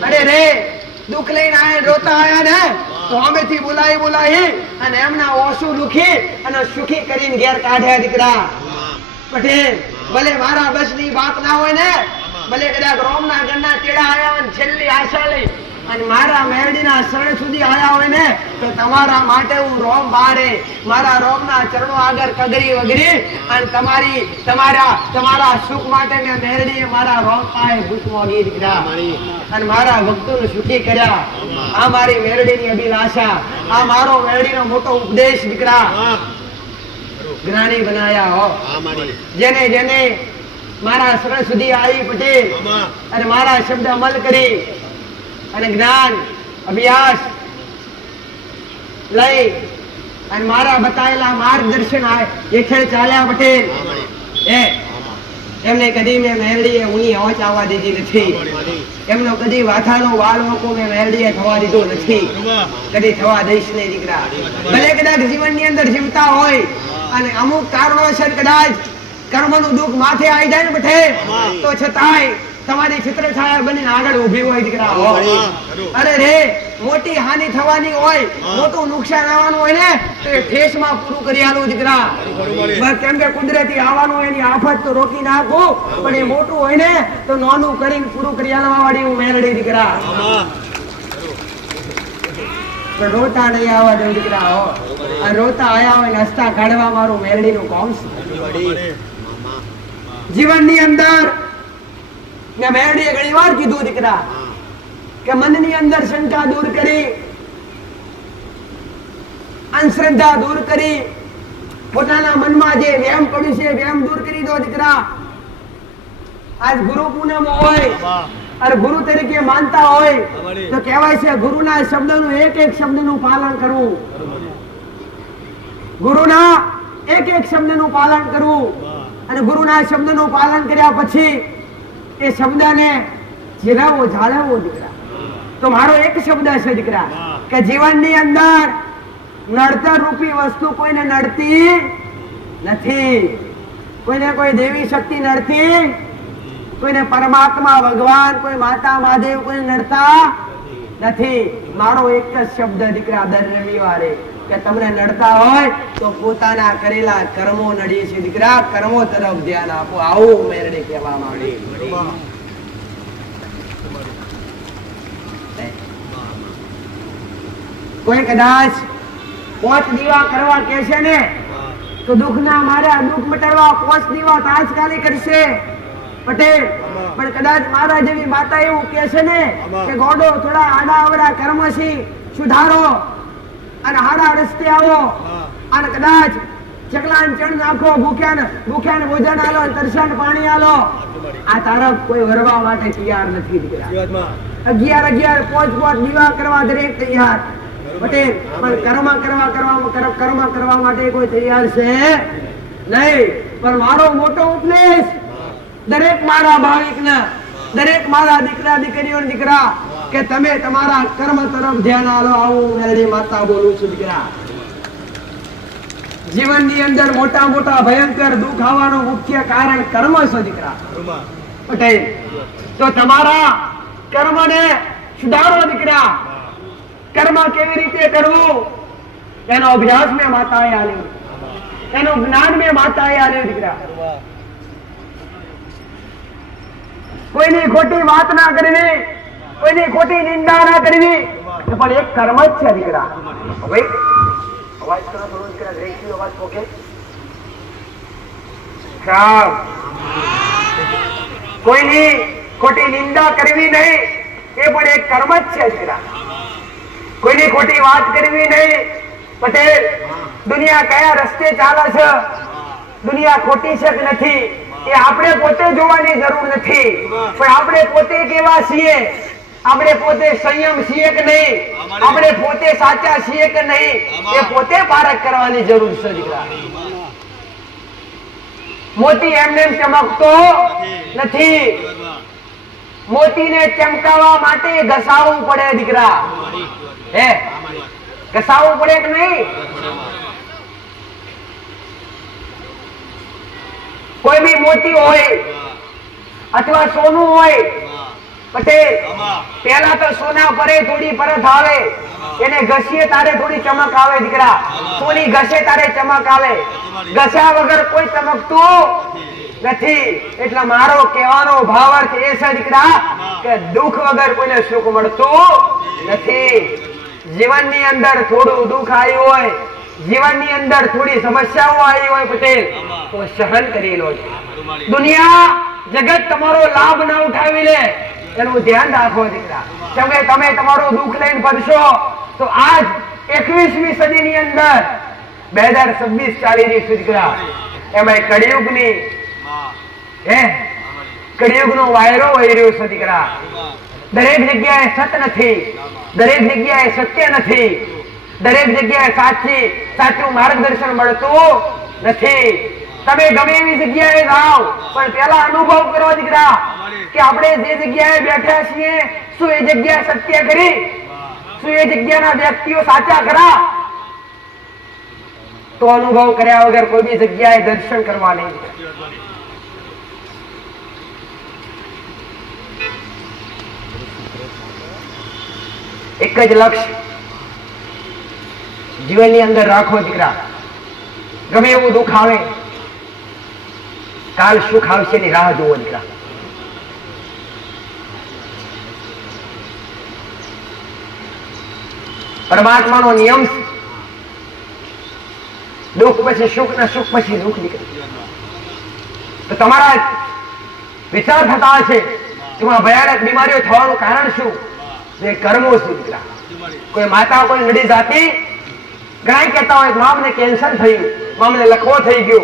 અરે રે દુઃખ લઈને આયા રોતા આયા ને તો ઓમેથી બોલાવી અને એમના ઓછું દુખી અને સુખી કરીને ઘેર કાઢ્યા દીકરા. પટેલ ભલે મારા બસની વાત ના હોય ને, ભલે કદાચ રોમના ગણના તેડા આયા હોય છેલ્લી આશા લઈ અને મારા મેરડીના શરણ સુધી આયા હોય ને તો તમારા માટે હું રોમ બારે મારા રોમના ચરણો આગળ કગરી વગરી અને તમારા સુખ માટે મેં મેરડીએ મારા રોમ પાસે ભૂખ માંગી દીકરા અને મારા ભક્તોને સુખી કર્યા. આ મારી મેરડીની અભિલાષા, આ મારો મેરડીનો મોટો ઉપદેશ દીકરા. જ્ઞાની બનાયા હો જેને મારા શરણ સુધી આવી પટેલ અને મારા શબ્દ અમલ કરી અને જ્ઞાન અભ્યાસ લઈ અને મારા બતાવેલા માર્ગદર્શન હેઠળ ચાલ્યા પટેલ. એમને કદી મેં મેરડીએ ઊની હોંચ આવવા દીધી નથી. એમનો કદી વાથાનો વાળ મોકો મેં મેરડીએ થવા દીધો નથી, કદી થવા દઈશ નહીં દીકરા. ભલે કદાચ જીવનની અંદર જીવતા હોય અને અમુક કારણોસર કદાચ કર્મનું દુઃખ માથે આવી જાય ને પટેલ તો છતાંય તમારી ચિત્ર છાયા બનીને આગળ ઊભી હોય દીકરા. અરે રે મોટી હાનિ થવાની હોય, મોટું નુકસાન આવવાનું હોય ને તો એ ઠેસમાં પૂરું કરી આલું દીકરા. કેમ કે કુદરતી આવવાનું એની આફત તો રોકી નાખું, પણ એ મોટું હોય ને તો નાનું કરીને પૂરું કરી આલવા વાળી હું મેરડી દીકરા. પણ રોતા નહીં આવવા દઉં દીકરા. આ રોતા આયા હોય હસતા કાઢવા મારું મેરડીનું કામ છે. જીવનની અંદર મેં મેરડીએ ઘણી વાર કીધું દીકરા કે મનની અંદર શંકા દૂર કરી, અંધશ્રદ્ધા દૂર કરી, પોતાના મનમાં જે વહેમ પડ્યું છે વહેમ દૂર કરી દો દીકરા. આજ ગુરુ પૂનમ હોય અને ગુરુ તરીકે માનતા હોય તો કહેવાય છે ગુરુના શબ્દનું એક શબ્દનું પાલન કરવું, ગુરુના એક શબ્દનું પાલન કરવું અને ગુરુના શબ્દનું પાલન કર્યા પછી એ શબ્દને જીરાવો જાળવવો દીકરા. તો મારો એક શબ્દ છે દીકરા કે જીવનની અંદર નડતર રૂપી વસ્તુ કોઈને નડતી નથી, કોઈને કોઈ દેવી શક્તિ નડતી, કોઈને પરમાત્મા ભગવાન કોઈ માતા મહાદેવ કોઈ નડતા નથી. મારો એક જ શબ્દ દીકરા દર રવિવારે કે તમને નડતા હોય તો પોતાના કરેલા કર્મો નડીએ છે દીકરા, કર્મો તરફ ધ્યાન આપો. આવું મેરડી કહેવા માંડી. કોઈ કદાચ 5 દીવા કરવા કે છે ને તો દુઃખના મારા દુઃખ મટાડવા 5 દીવા તાત્કાલિક કરશે પટેલ. પણ કદાચ મારા જેવી માતા એવું કે છે ને કે ગોડો થોડા આડા અવડા કર્મ છે સુધારો અને હાડા રસ્તે આવો અને કદાચ ચકલાન ચણ નાખો, ભૂખ્યાને ભોજન આલો, તરસાને પાણી આલો. આ તારક કોઈ વરવા માટે તૈયાર નથી દીકરા. 11 5 દીવા કરવા દરેક તૈયાર પટેલ, પણ કર્મ કરવા માટે કોઈ તૈયાર છે નહીં. પણ મારો મોટો ઉપદેશ દરેક મારા ભાવિકને, દરેક મારા દીકરા દીકરીઓ દીકરા કે તમે તમારા કર્મ તરફ ધ્યાન આલો. આવું મેરડી માતા બોલું છું દીકરા. જીવનની અંદર મોટા મોટા ભયંકર દુઃખ આવવાનું મુખ્ય કારણ કર્મ છે દીકરા પટેલ. તો તમારા કર્મને સુધારો દીકરા. કર્મ કેવી રીતે કરવું એનો અભ્યાસ મેં માતાએ આલ્યો, એનું જ્ઞાન મેં માતાએ આલ્યું દીકરા. કોઈની ખોટી વાત ના કરવી, કોઈની ખોટી નિંદા ના કરવી, પણ એક કર્મ જ છે દીકરા. હવે અવાજ કરો થોડો દીકરા, ગ્રેસી અવાજ ઓકે. કોઈની ખોટી નિંદા કરવી નહીં, એ પણ એક કર્મ જ છે દીકરા. કોઈની ખોટી વાત કરવી નહીં. પટેલ, દુનિયા કયા રસ્તે ચાલે છે, દુનિયા ખોટી છે કે નથી, એ આપણે પોતે જોવાની જરૂર નથી, પણ આપણે પોતે કેવા છીએ, આપણે પોતે સંયમ છીએ કે નહીં, આપણે પોતે સાચા છીએ કે નહીં, એ પોતે પારખ કરવાની જરૂર છે દીકરા. મોતી એમને ચમકતો નથી, મોતીને ચમકાવવા માટે ઘસાવવું પડે દીકરા. હે, ઘસાવવું પડે કે નહીં? કોઈ બી મોતી હોય અથવા સોનું હોય પટેલ, પેલા તો સોના પરે થોડી પરત આવે, એને ઘસીએ તારે થોડી ચમક આવે દીકરા. સોની ઘસે તારે ચમક આવે, ઘસ્યા વગર કોઈ ચમકતું નથી. એટલે મારો કહેવાનો ભાવાર્થ એ છે દીકરા કે દુઃખ વગર કોઈને સુખ મળતું નથી. જીવનની અંદર થોડું દુઃખ આવ્યું હોય, જીવનની અંદર થોડી સમસ્યાઓ આવી હોય પટેલ, તો સહન કરી લો. દુનિયા જગત તમારો લાભ ના ઉઠાવી લે એનું ધ્યાન રાખો દીકરા. તમે તમારું દુઃખ લઈને ફરશો તો આજ 21મી સદીની અંદર 2026 ચાલી રહી છે દીકરા. એમાં કળિયુગની કળિયુગનો વાયરો વહી રહ્યો છે દીકરા. દરેક જગ્યાએ સત નથી, દરેક જગ્યાએ સત્ય નથી, દરેક જગ્યાએ સાચું માર્ગદર્શન મળતું નથી. તમે ગમે એવી જગ્યાએ જાઓ પણ પેલા અનુભવ કરો દીકરા કે આપણે જે જગ્યાએ બેઠા છીએ શું એ જગ્યા સત્ય કરી, શું એ જગ્યાના વ્યક્તિઓ સાચા ખરા? તો અનુભવ કર્યા વગર કોઈ બી જગ્યાએ દર્શન કરવા નહીં. એક જ લક્ષ્ય જીવનની અંદર રાખો દીકરા. ગમે એવું દુઃખ આવે, કાલ સુખ આવશે ની રાહ જુઓ દીકરા. પરમાત્માનો નિયમ દુઃખ પછી સુખ ને સુખ પછી દુઃખ દીકરા. તો તમારા વિચાર થતા હશે એમાં ભયાનક બીમારીઓ થવાનું કારણ શું? જે કર્મો શું દીકરા. કોઈ માતા કોઈ નડી જાતી, ઘણા કહેતા હોય મામને કેન્સર થયું, મામને લખવો થઈ ગયો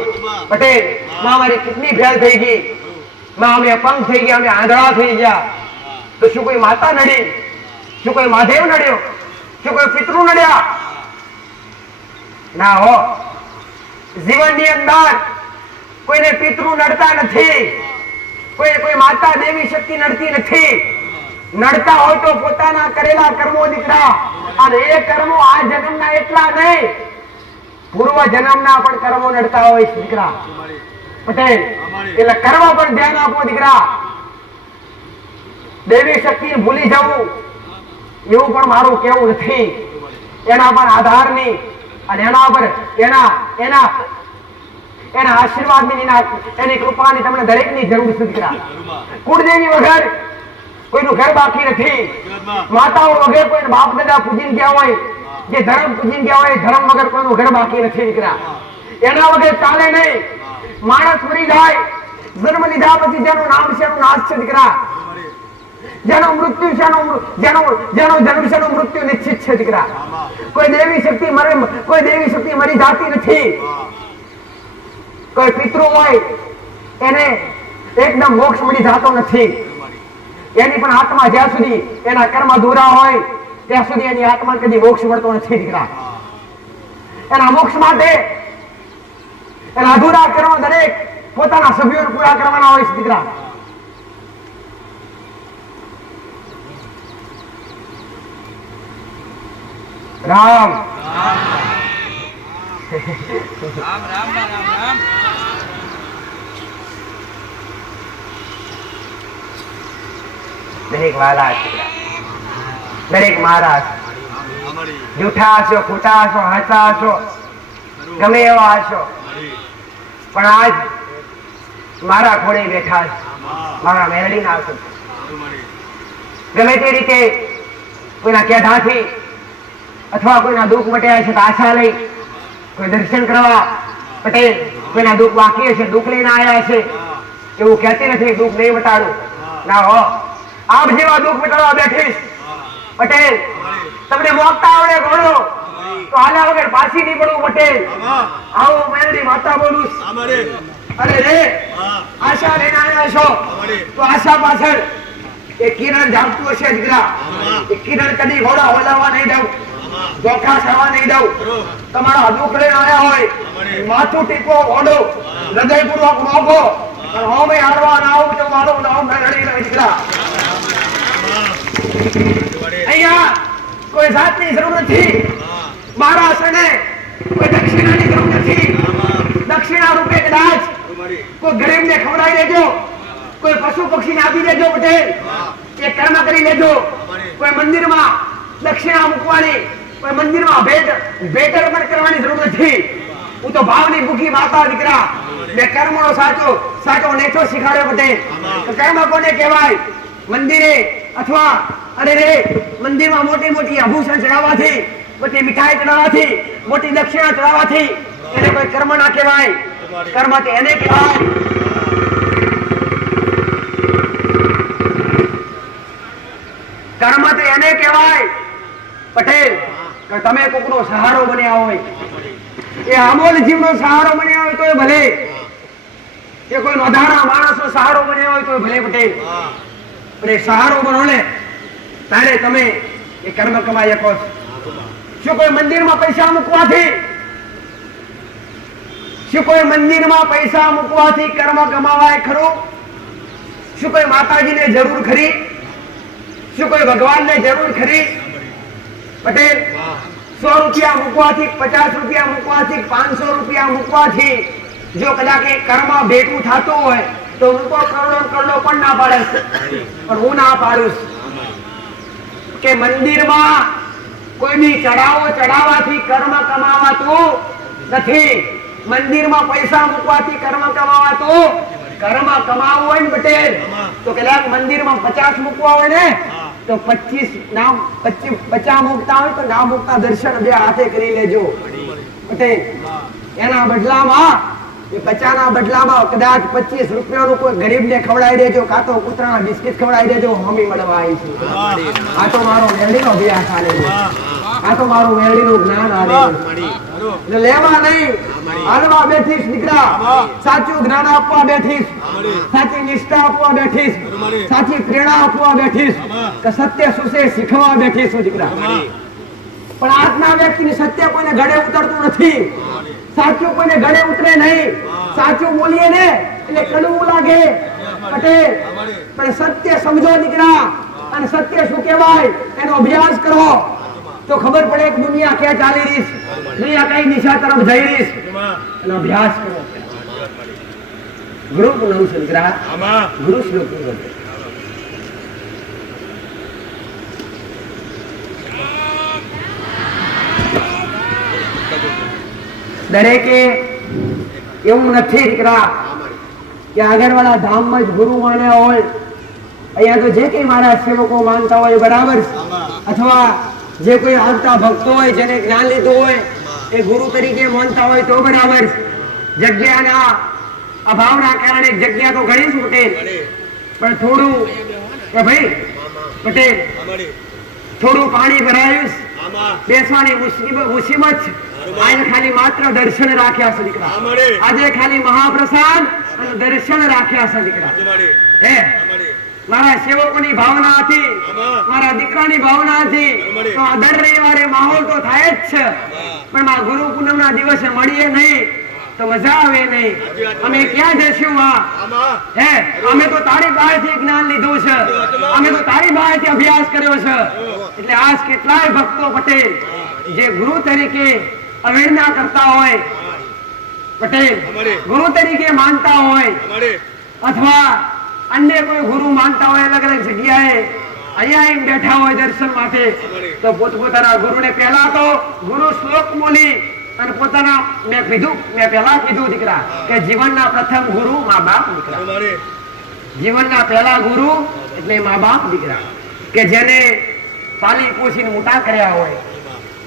પટેલ, માં મારી કિડની ફેલ થઈ ગઈ, માં અમે અપંગ થઈ ગયા, અમે આંધળા થઈ ગયા. તો શું કોઈ માતા નડી? શું કોઈ મહાદેવ નડ્યો? શું કોઈ પિતૃ નડ્યા? ના હો. જીવનની અંદર કોઈને પિતૃ નડતા નથી, કોઈ માતા દેવી શક્તિ નડતી નથી. નડતા હોય તો પોતાના કરેલા કર્મો દીકરા. અને એ કર્મો આ જન્મના એટલા નહીં, પૂર્વ જન્મના પણ કર્મો નડતા હોય છે દીકરા પટેલ. એટલે કર્મ પર ધ્યાન આપો દીકરા. દેવી શક્તિને ભૂલી જવું એવું પણ મારું કેવું નથી. એના પર આધારની અને એના પર એના આશીર્વાદની, એની કૃપાની તમને દરેકની જરૂર છે દીકરા. કુળદેવી વગર કોઈનું ઘર બાકી નથી. માતાઓ વગર કોઈ બાપ દાદા પૂજીને ગયા હોય, જે ધર્મ પૂજીને ગયા હોય, ધર્મ વગર કોઈનું ઘર બાકી નથી દીકરા. એના વગર ચાલે નહીં. માણસ મરી જાય, જન્મ લીધા પછી જેનું નામ છે એનું નાશ છે દીકરા. જેનો મૃત્યુ છે જેનો જન્મ છે એનું મૃત્યુ નિશ્ચિત છે દીકરા. કોઈ દેવી શક્તિ મરી જાતી નથી. કોઈ પિતૃ હોય એને એકદમ મોક્ષ મળી જાતો નથી. એની પણ આત્મા જ્યાં સુધી એના કર્મ અધૂરા હોય ત્યાં સુધી એની આત્મા કદી મોક્ષ મળતો નથી દીકરા. એના મોક્ષ માટે એના અધૂરા કર્મ દરેક પોતાના સભ્યોને પૂરા કરવાના હોય છે દીકરા. રામ રામ રામ રામ રામ. દરેક વાલા છે, દરેક મારા છે. જૂઠા હશો, ખોટા હશો, હાચા હશો, ગમે એવા હશો, પણ આજ મારા ખોળે બેઠા છે, મારા મેરડીના છે. ગમે તે રીતે કોઈના કેઢાથી અથવા કોઈના દુઃખ મટ્યા છે તો આશા લઈ કોઈ દર્શન કરવા પટેલ કોઈના દુઃખ બાકી હશે, દુઃખ લઈને આવ્યા છે એવું કહેતી નથી દુઃખ નહીં મટાડું. ના હો, આપ જેવા દુઃખ મટાડવા બેઠીશ પટેલ. તમને મોકતા આવડે ઘણો તો હાલ્યા વગર પાછી નહીં પડવું પટેલ. આવો મેરડી માતા બોલું. અરે રે આશા લઈને આવ્યા છો તો આશા પાછળ એ કિરણ જાગતું હશે દીકરા. એ કિરણ કદી ઘોડા હોલાવા નહીં દઉં, ધોખા થવા નહીં દઉં. તમારા દુઃખ લઈને આવ્યા હોય માથું ટીપો ઘોડો હૃદયપૂર્વક મોગો પણ હોમે હારવા ના આવું તો મારું નામ મેરડી રહે દીકરા. અહીંયા કોઈ જાતની જરૂર નથી, મારા સને કોઈ દક્ષિણાની જરૂર નથી. દક્ષિણા રૂપે કદાચ કોઈ ગરીબને ખવડાવી દેજો, કોઈ પશુ પક્ષીને આપી દેજો પટેલ, એ કર્મ કરી લેજો. કોઈ મંદિરમાં દક્ષિણા મૂકવાની, કોઈ મંદિરમાં ભેટ અર્પણ કરવાની જરૂર નથી. હું તો ભાવની ભૂખી માતા દીકરા. મેં કર્મનો સાચો નેચો શીખાડ્યો પટેલ. કર્મ કોને કહેવાય? મંદિરે અથવા અરે રે મંદિરમાં મોટી મોટી આભૂષણ ચડાવવાથી, મોટી મીઠાઈ ચડાવવાથી, મોટી દક્ષિણા ચડાવવાથી એને કોઈ કર્મ ના કહેવાય. કર્મ તો એને કહેવાય પટેલ કે તમે કોકનો સહારો બન્યા હોય, એ અમોલ જીવનો સહારો બન્યા હોય તો ભલે, કે કોઈ નોંધાણા માણસનો સહારો બન્યા હોય તો ભલે પટેલ, પણ એ સહારો બનો ને ત્યારે તમે એ કર્મ કમાઈ શકો છો. શું કોઈ મંદિરમાં પૈસા મૂકવાથી કર્મ કમાવાય ખરું? શું કોઈ માતાજીને જરૂર ખરી? શું કોઈ ભગવાનને જરૂર ખરી પટેલ? 100 રૂપિયા મૂકવાથી, 50 રૂપિયા મૂકવાથી, 500 રૂપિયા મૂકવાથી જો કદાચ એ કર્મ ભેટું થતું હોય તો હું તો કરોડો પણ ના પાડે, પણ હું ના પાડું કે મંદિરમાં કોઈ બી ચડાવવાથી કર્મ કમાવાતું નથી. મંદિરમાં પૈસા મૂકવાથી કર્મ કમાવાતું, કર્મ કમાવવું હોય ને પટેલ તો કદાચ મંદિરમાં 50 મૂકવા હોય ને તો 50 મૂકતા હોય તો ના મૂકતા દર્શન બે હાથે કરી લેજો પટેલ. એના બદલામાં એ 50 ના બદલામાં કદાચ 25 રૂપિયાનું કોઈ ગરીબને ખવડાવી દેજો, કાં તો કૂતરાના બિસ્કિટ ખવડાવી દેજો. મમ્મી મળવા આવી છું. આ તો મારો મેરડીનો અભ્યાસ આલે છે, આ તો મારું મેરડીનું જ્ઞાન આલે છે. લેવા નહીં, હાલવા બેઠીશ દીકરા. સાચું જ્ઞાન આપવા બેઠીશ, સાચી નિષ્ઠા આપવા બેઠીશ, સાચી પ્રેરણા આપવા બેઠીશ, કે સત્ય શું છે શીખવા બેઠીશ દીકરા. પણ આજના વ્યક્તિની સત્ય કોઈને ગળે ઉતરતું નથી, સાચું કોઈને ગળે ઉતરે નહીં. સાચું બોલીએ ને એટલે કડવું લાગે પટેલ, પણ સત્ય સમજો દીકરા. અને સત્ય શું કહેવાય એનો અભ્યાસ કરો તો ખબર પડે કે દુનિયા ક્યાં ચાલી રહી છે, દુનિયા કઈ દિશા તરફ જઈ રહી છે. એનો અભ્યાસ કરો. ગુરુ પૂનમ છે દીકરા, ગુરુ શ્લોક પૂનમ. દરેકે એવું નથી દીકરા કે આગળવાળા ધામમાં જ ગુરુ માન્યા હોય. અહીંયા તો જે કઈ મારા સેવકો માનતા હોય બરાબર, અથવા જે કોઈ આવતા ભક્તો હોય જેને જ્ઞાન લીધું હોય એ ગુરુ તરીકે માનતા હોય તો બરાબર. જગ્યાના અભાવના કારણે જગ્યા તો ઘણી જ પટેલ, પણ થોડું કે ભાઈ પટેલ થોડું પાણી ભરાયું, બેસવાની મુસીબત. આજે ખાલી માત્ર દર્શન રાખ્યા છે દીકરા. આજે ખાલી મહાપ્રસાદ અને દર્શન રાખ્યા છે દીકરા. મારા સેવકોની ભાવના હતી, મારા દીકરાની ભાવના હતી તો આ દર રવિવારે માહોલ તો થાય જ છે, પણ મારા ગુરુ પૂનમના દિવસે મળીએ નહીં તો મજા આવે નહીં. અમે ક્યાં જઈશું? અમે તો તારી પાસેથી જ્ઞાન લીધું છે, અમે તો તારી પાસેથી અભ્યાસ કર્યો છે. એટલે આજ કેટલાય ભક્તો પટેલ જે ગુરુ તરીકે અવહેલના કરતા હોય પટેલ, ગુરુ તરીકે માનતા હોય અથવા અન્ય કોઈ ગુરુ માનતા હોય અલગ અલગ જગ્યાએ અહીંયા બેઠા હોય દર્શન માટે, તો પોતપોતાના ગુરુને પહેલા તો ગુરુ શ્લોક બોલી અને પોતાના મેં પહેલા કીધું દીકરા કે જીવનના પ્રથમ ગુરુ મા બાપ દીકરા, જીવનના પહેલા ગુરુ એટલે મા બાપ દીકરા, કે જેને પાલી પોષીને મોટા કર્યા હોય,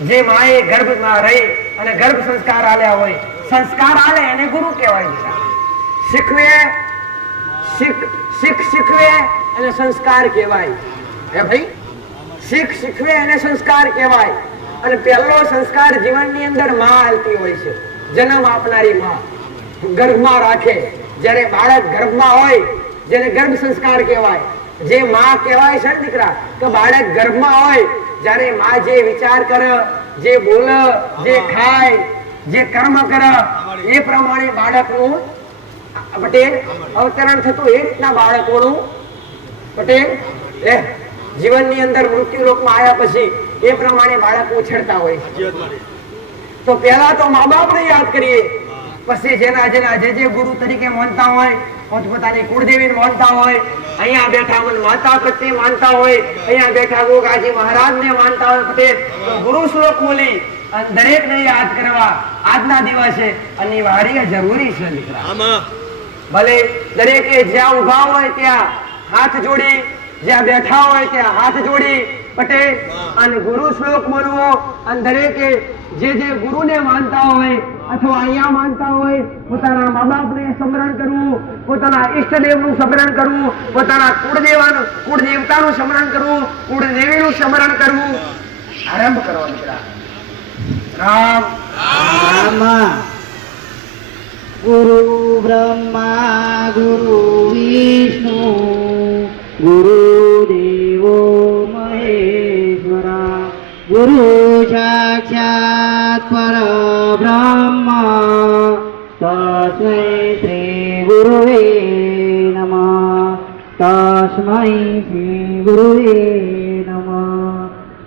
જે માએ ગર્ભમાં રહી અને ગર્ભ સંસ્કાર આલ્યા હોય, સંસ્કાર આલે એને ગુરુ કહેવાય દીકરા. શીખવે અને સંસ્કાર કહેવાય. હે ભાઈ, શીખવે અને સંસ્કાર કહેવાય. અને પહેલો સંસ્કાર જીવનની અંદર માં આલતી હોય છે, જન્મ આપનારી માં ગર્ભમાં રાખે. જ્યારે બાળક ગર્ભમાં હોય જેને ગર્ભ સંસ્કાર કહેવાય, જે માં કહેવાય છે દીકરા, તો બાળક ગર્ભમાં હોય જ્યારે માં જે વિચાર કરે, જે બોલે, જે ખાય, જે કર્મ કરે એ પ્રમાણે બાળકનું પટેલ અવતરણ થતું. એ રીતના બાળકોનું પટેલ જીવનની અંદર મૃત્યુ લોકમાં આવ્યા પછી એ પ્રમાણે બાળક ઉછળતા હોય છે. તો પહેલા તો મા બાપને યાદ કરીએ, પછી જેના જે ગુરુ તરીકે માનતા હોય, પોતપોતાની કુળદેવીને માનતા હોય, અહીંયા બેઠા માતા પ્રત્યે માનતા હોય, અહીંયા બેઠા ગોગાજી મહારાજને માનતા હોય પટેલ, તો ગુરુ શ્લોક બોલી અને દરેકને યાદ કરવા આજના દિવસે અનિવાર્ય જરૂરી છે દીકરા. ભલે દરેકે જ્યાં ઉભા હોય ત્યાં હાથ જોડી, જ્યાં બેઠા હોય ત્યાં હાથ જોડી પટેલ અને ગુરુ શ્લોક બોલવો. અને દરેકે જે ગુરુને માનતા હોય અથવા અહીંયા માનતા હોય પોતાના મા બાપને સ્મરણ કરવું, પોતાના ઈષ્ટદેવનું સ્મરણ કરવું, પોતાના કુળદેવતાનું સ્મરણ કરવું, કુળદેવીનું સ્મરણ કરવું. આરંભ કરો દીકરા. રામ રામ. ગુરુ બ્રહ્મા ગુરુ વિષ્ણુ ગુરુદેવો મહેશ્વરા ગુરુ સાક્ષાત પરબ્રહ્મ તસ્મૈ શ્રી ગુરુવે નમઃ. તસ્મૈ શ્રી ગુરુવે નમઃ.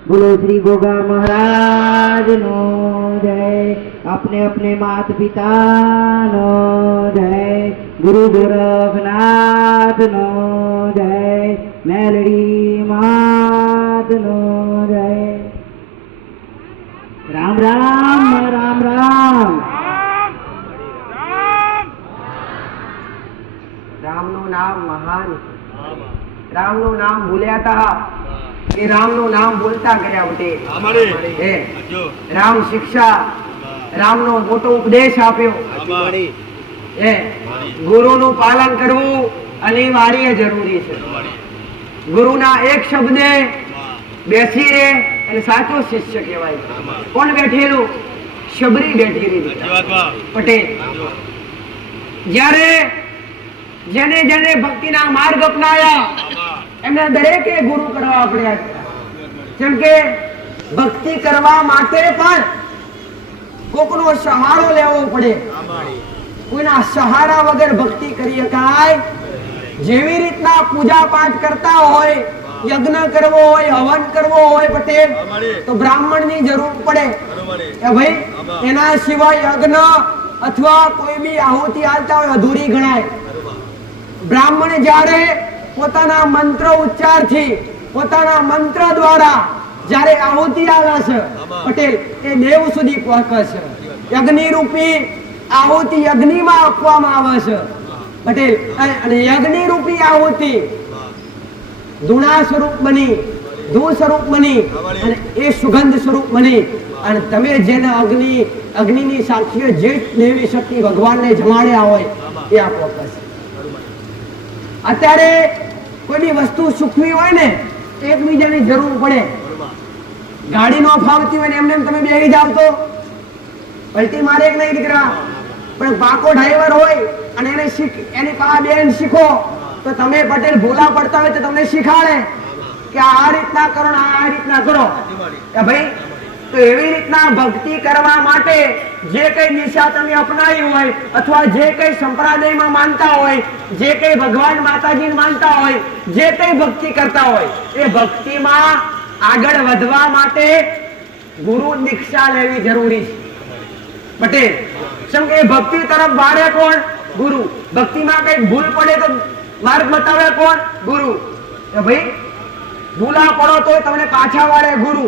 બોલો શ્રી ગોગા મહારાજનો જય. अपने अपने मात पिता नो जय. गुरु गोरखनाथ नो जय. मेलड़ी मात नो जय. राम राम राम राम. રામનું નામ મહાન છે. રામનું નામ ભૂલ્યા હતા એ રામનું નામ બોલતા કર્યા વટે. રામ શિક્ષા, રામનો મોટો ઉપદેશ આપ્યો. ગુરુનું પાલન કરવું અનિવાર્ય જરૂરી છે. ગુરુના એક શબ્દે બેસી રહે અને સાચો શિષ્ય કહેવાય. કોણ બેઠેલું? શબરી બેઠેલી પટેલ. જ્યારે જેને ભક્તિના માર્ગ અપનાયા એમને દરેકે ગુરુ કરવા પડ્યા. જેમ કે ભક્તિ કરવા માટે પણ કોકનો સહારો લેવો પડે. કોઈના સહારા વગર ભક્તિ કરી શકાય. જેવી રીતના પૂજા પાઠ કરતા હોય, યજ્ઞ કરવો હોય, હવન કરવો હોય પટેલ, તો બ્રાહ્મણની જરૂર પડે. ભાઈ એના સિવાય યજ્ઞ અથવા કોઈ બી આહુતિ આલતા હોય અધૂરી ગણાય. બ્રાહ્મણ જ્યારે પોતાના મંત્ર ઉચ્ચારથી, પોતાના મંત્ર દ્વારા જ્યારે આહુતિ આવે છે પટેલ, એ દેવ સુધી પહોંચે છે. યજ્ઞ રૂપી આહુતિ યજ્ઞમાં આપવામાં આવે છે પટેલ. અને યજ્ઞ રૂપી આહુતિ ધૂણા સ્વરૂપ બની, ધૂ સ્વરૂપ બની અને એ સુગંધ સ્વરૂપ બની અને તમે જેને અગ્નિની સાક્ષીએ જે દેવી શક્તિ ભગવાનને જમાડ્યા હોય એ આપો. અત્યારે કોઈની વસ્તુ સુખવી હોય ને એકબીજાની જરૂર પડે. ગાડી નો ફાવતી હોય ને એમને તમે બેસી જાવ તો પલટી મારે એક નહીં દીકરા. પણ પાકો ડ્રાઈવર હોય અને એની પાસે બેન શીખો તો તમે પટેલ ભૂલા પડતા હોય તો તમને શીખાડે કે આ રીતના કરો, આ રીતના કરો. ભાઈ તો એવી રીતના ભક્તિ કરવા માટે જે કઈ દિશા તમે અપનાવી હોય અથવા જે કઈ સંપ્રદાયમાં માનતા હોય, જે કઈ ભગવાન માતાજીને માનતા હોય, જે કઈ ભક્તિ કરતા હોય એ ભક્તિમાં આગળ વધવા માટે ગુરુ દીક્ષા લેવી જરૂરી છે. પટેલ. શું કે ભક્તિ તરફ વાળે કોણ? ગુરુ. ભક્તિમાં કઈ ભૂલ પડે તો માર્ગ બતાવે કોણ? ગુરુ. તો ભાઈ ભૂલા પડો તો તમને પાછા વાળે ગુરુ.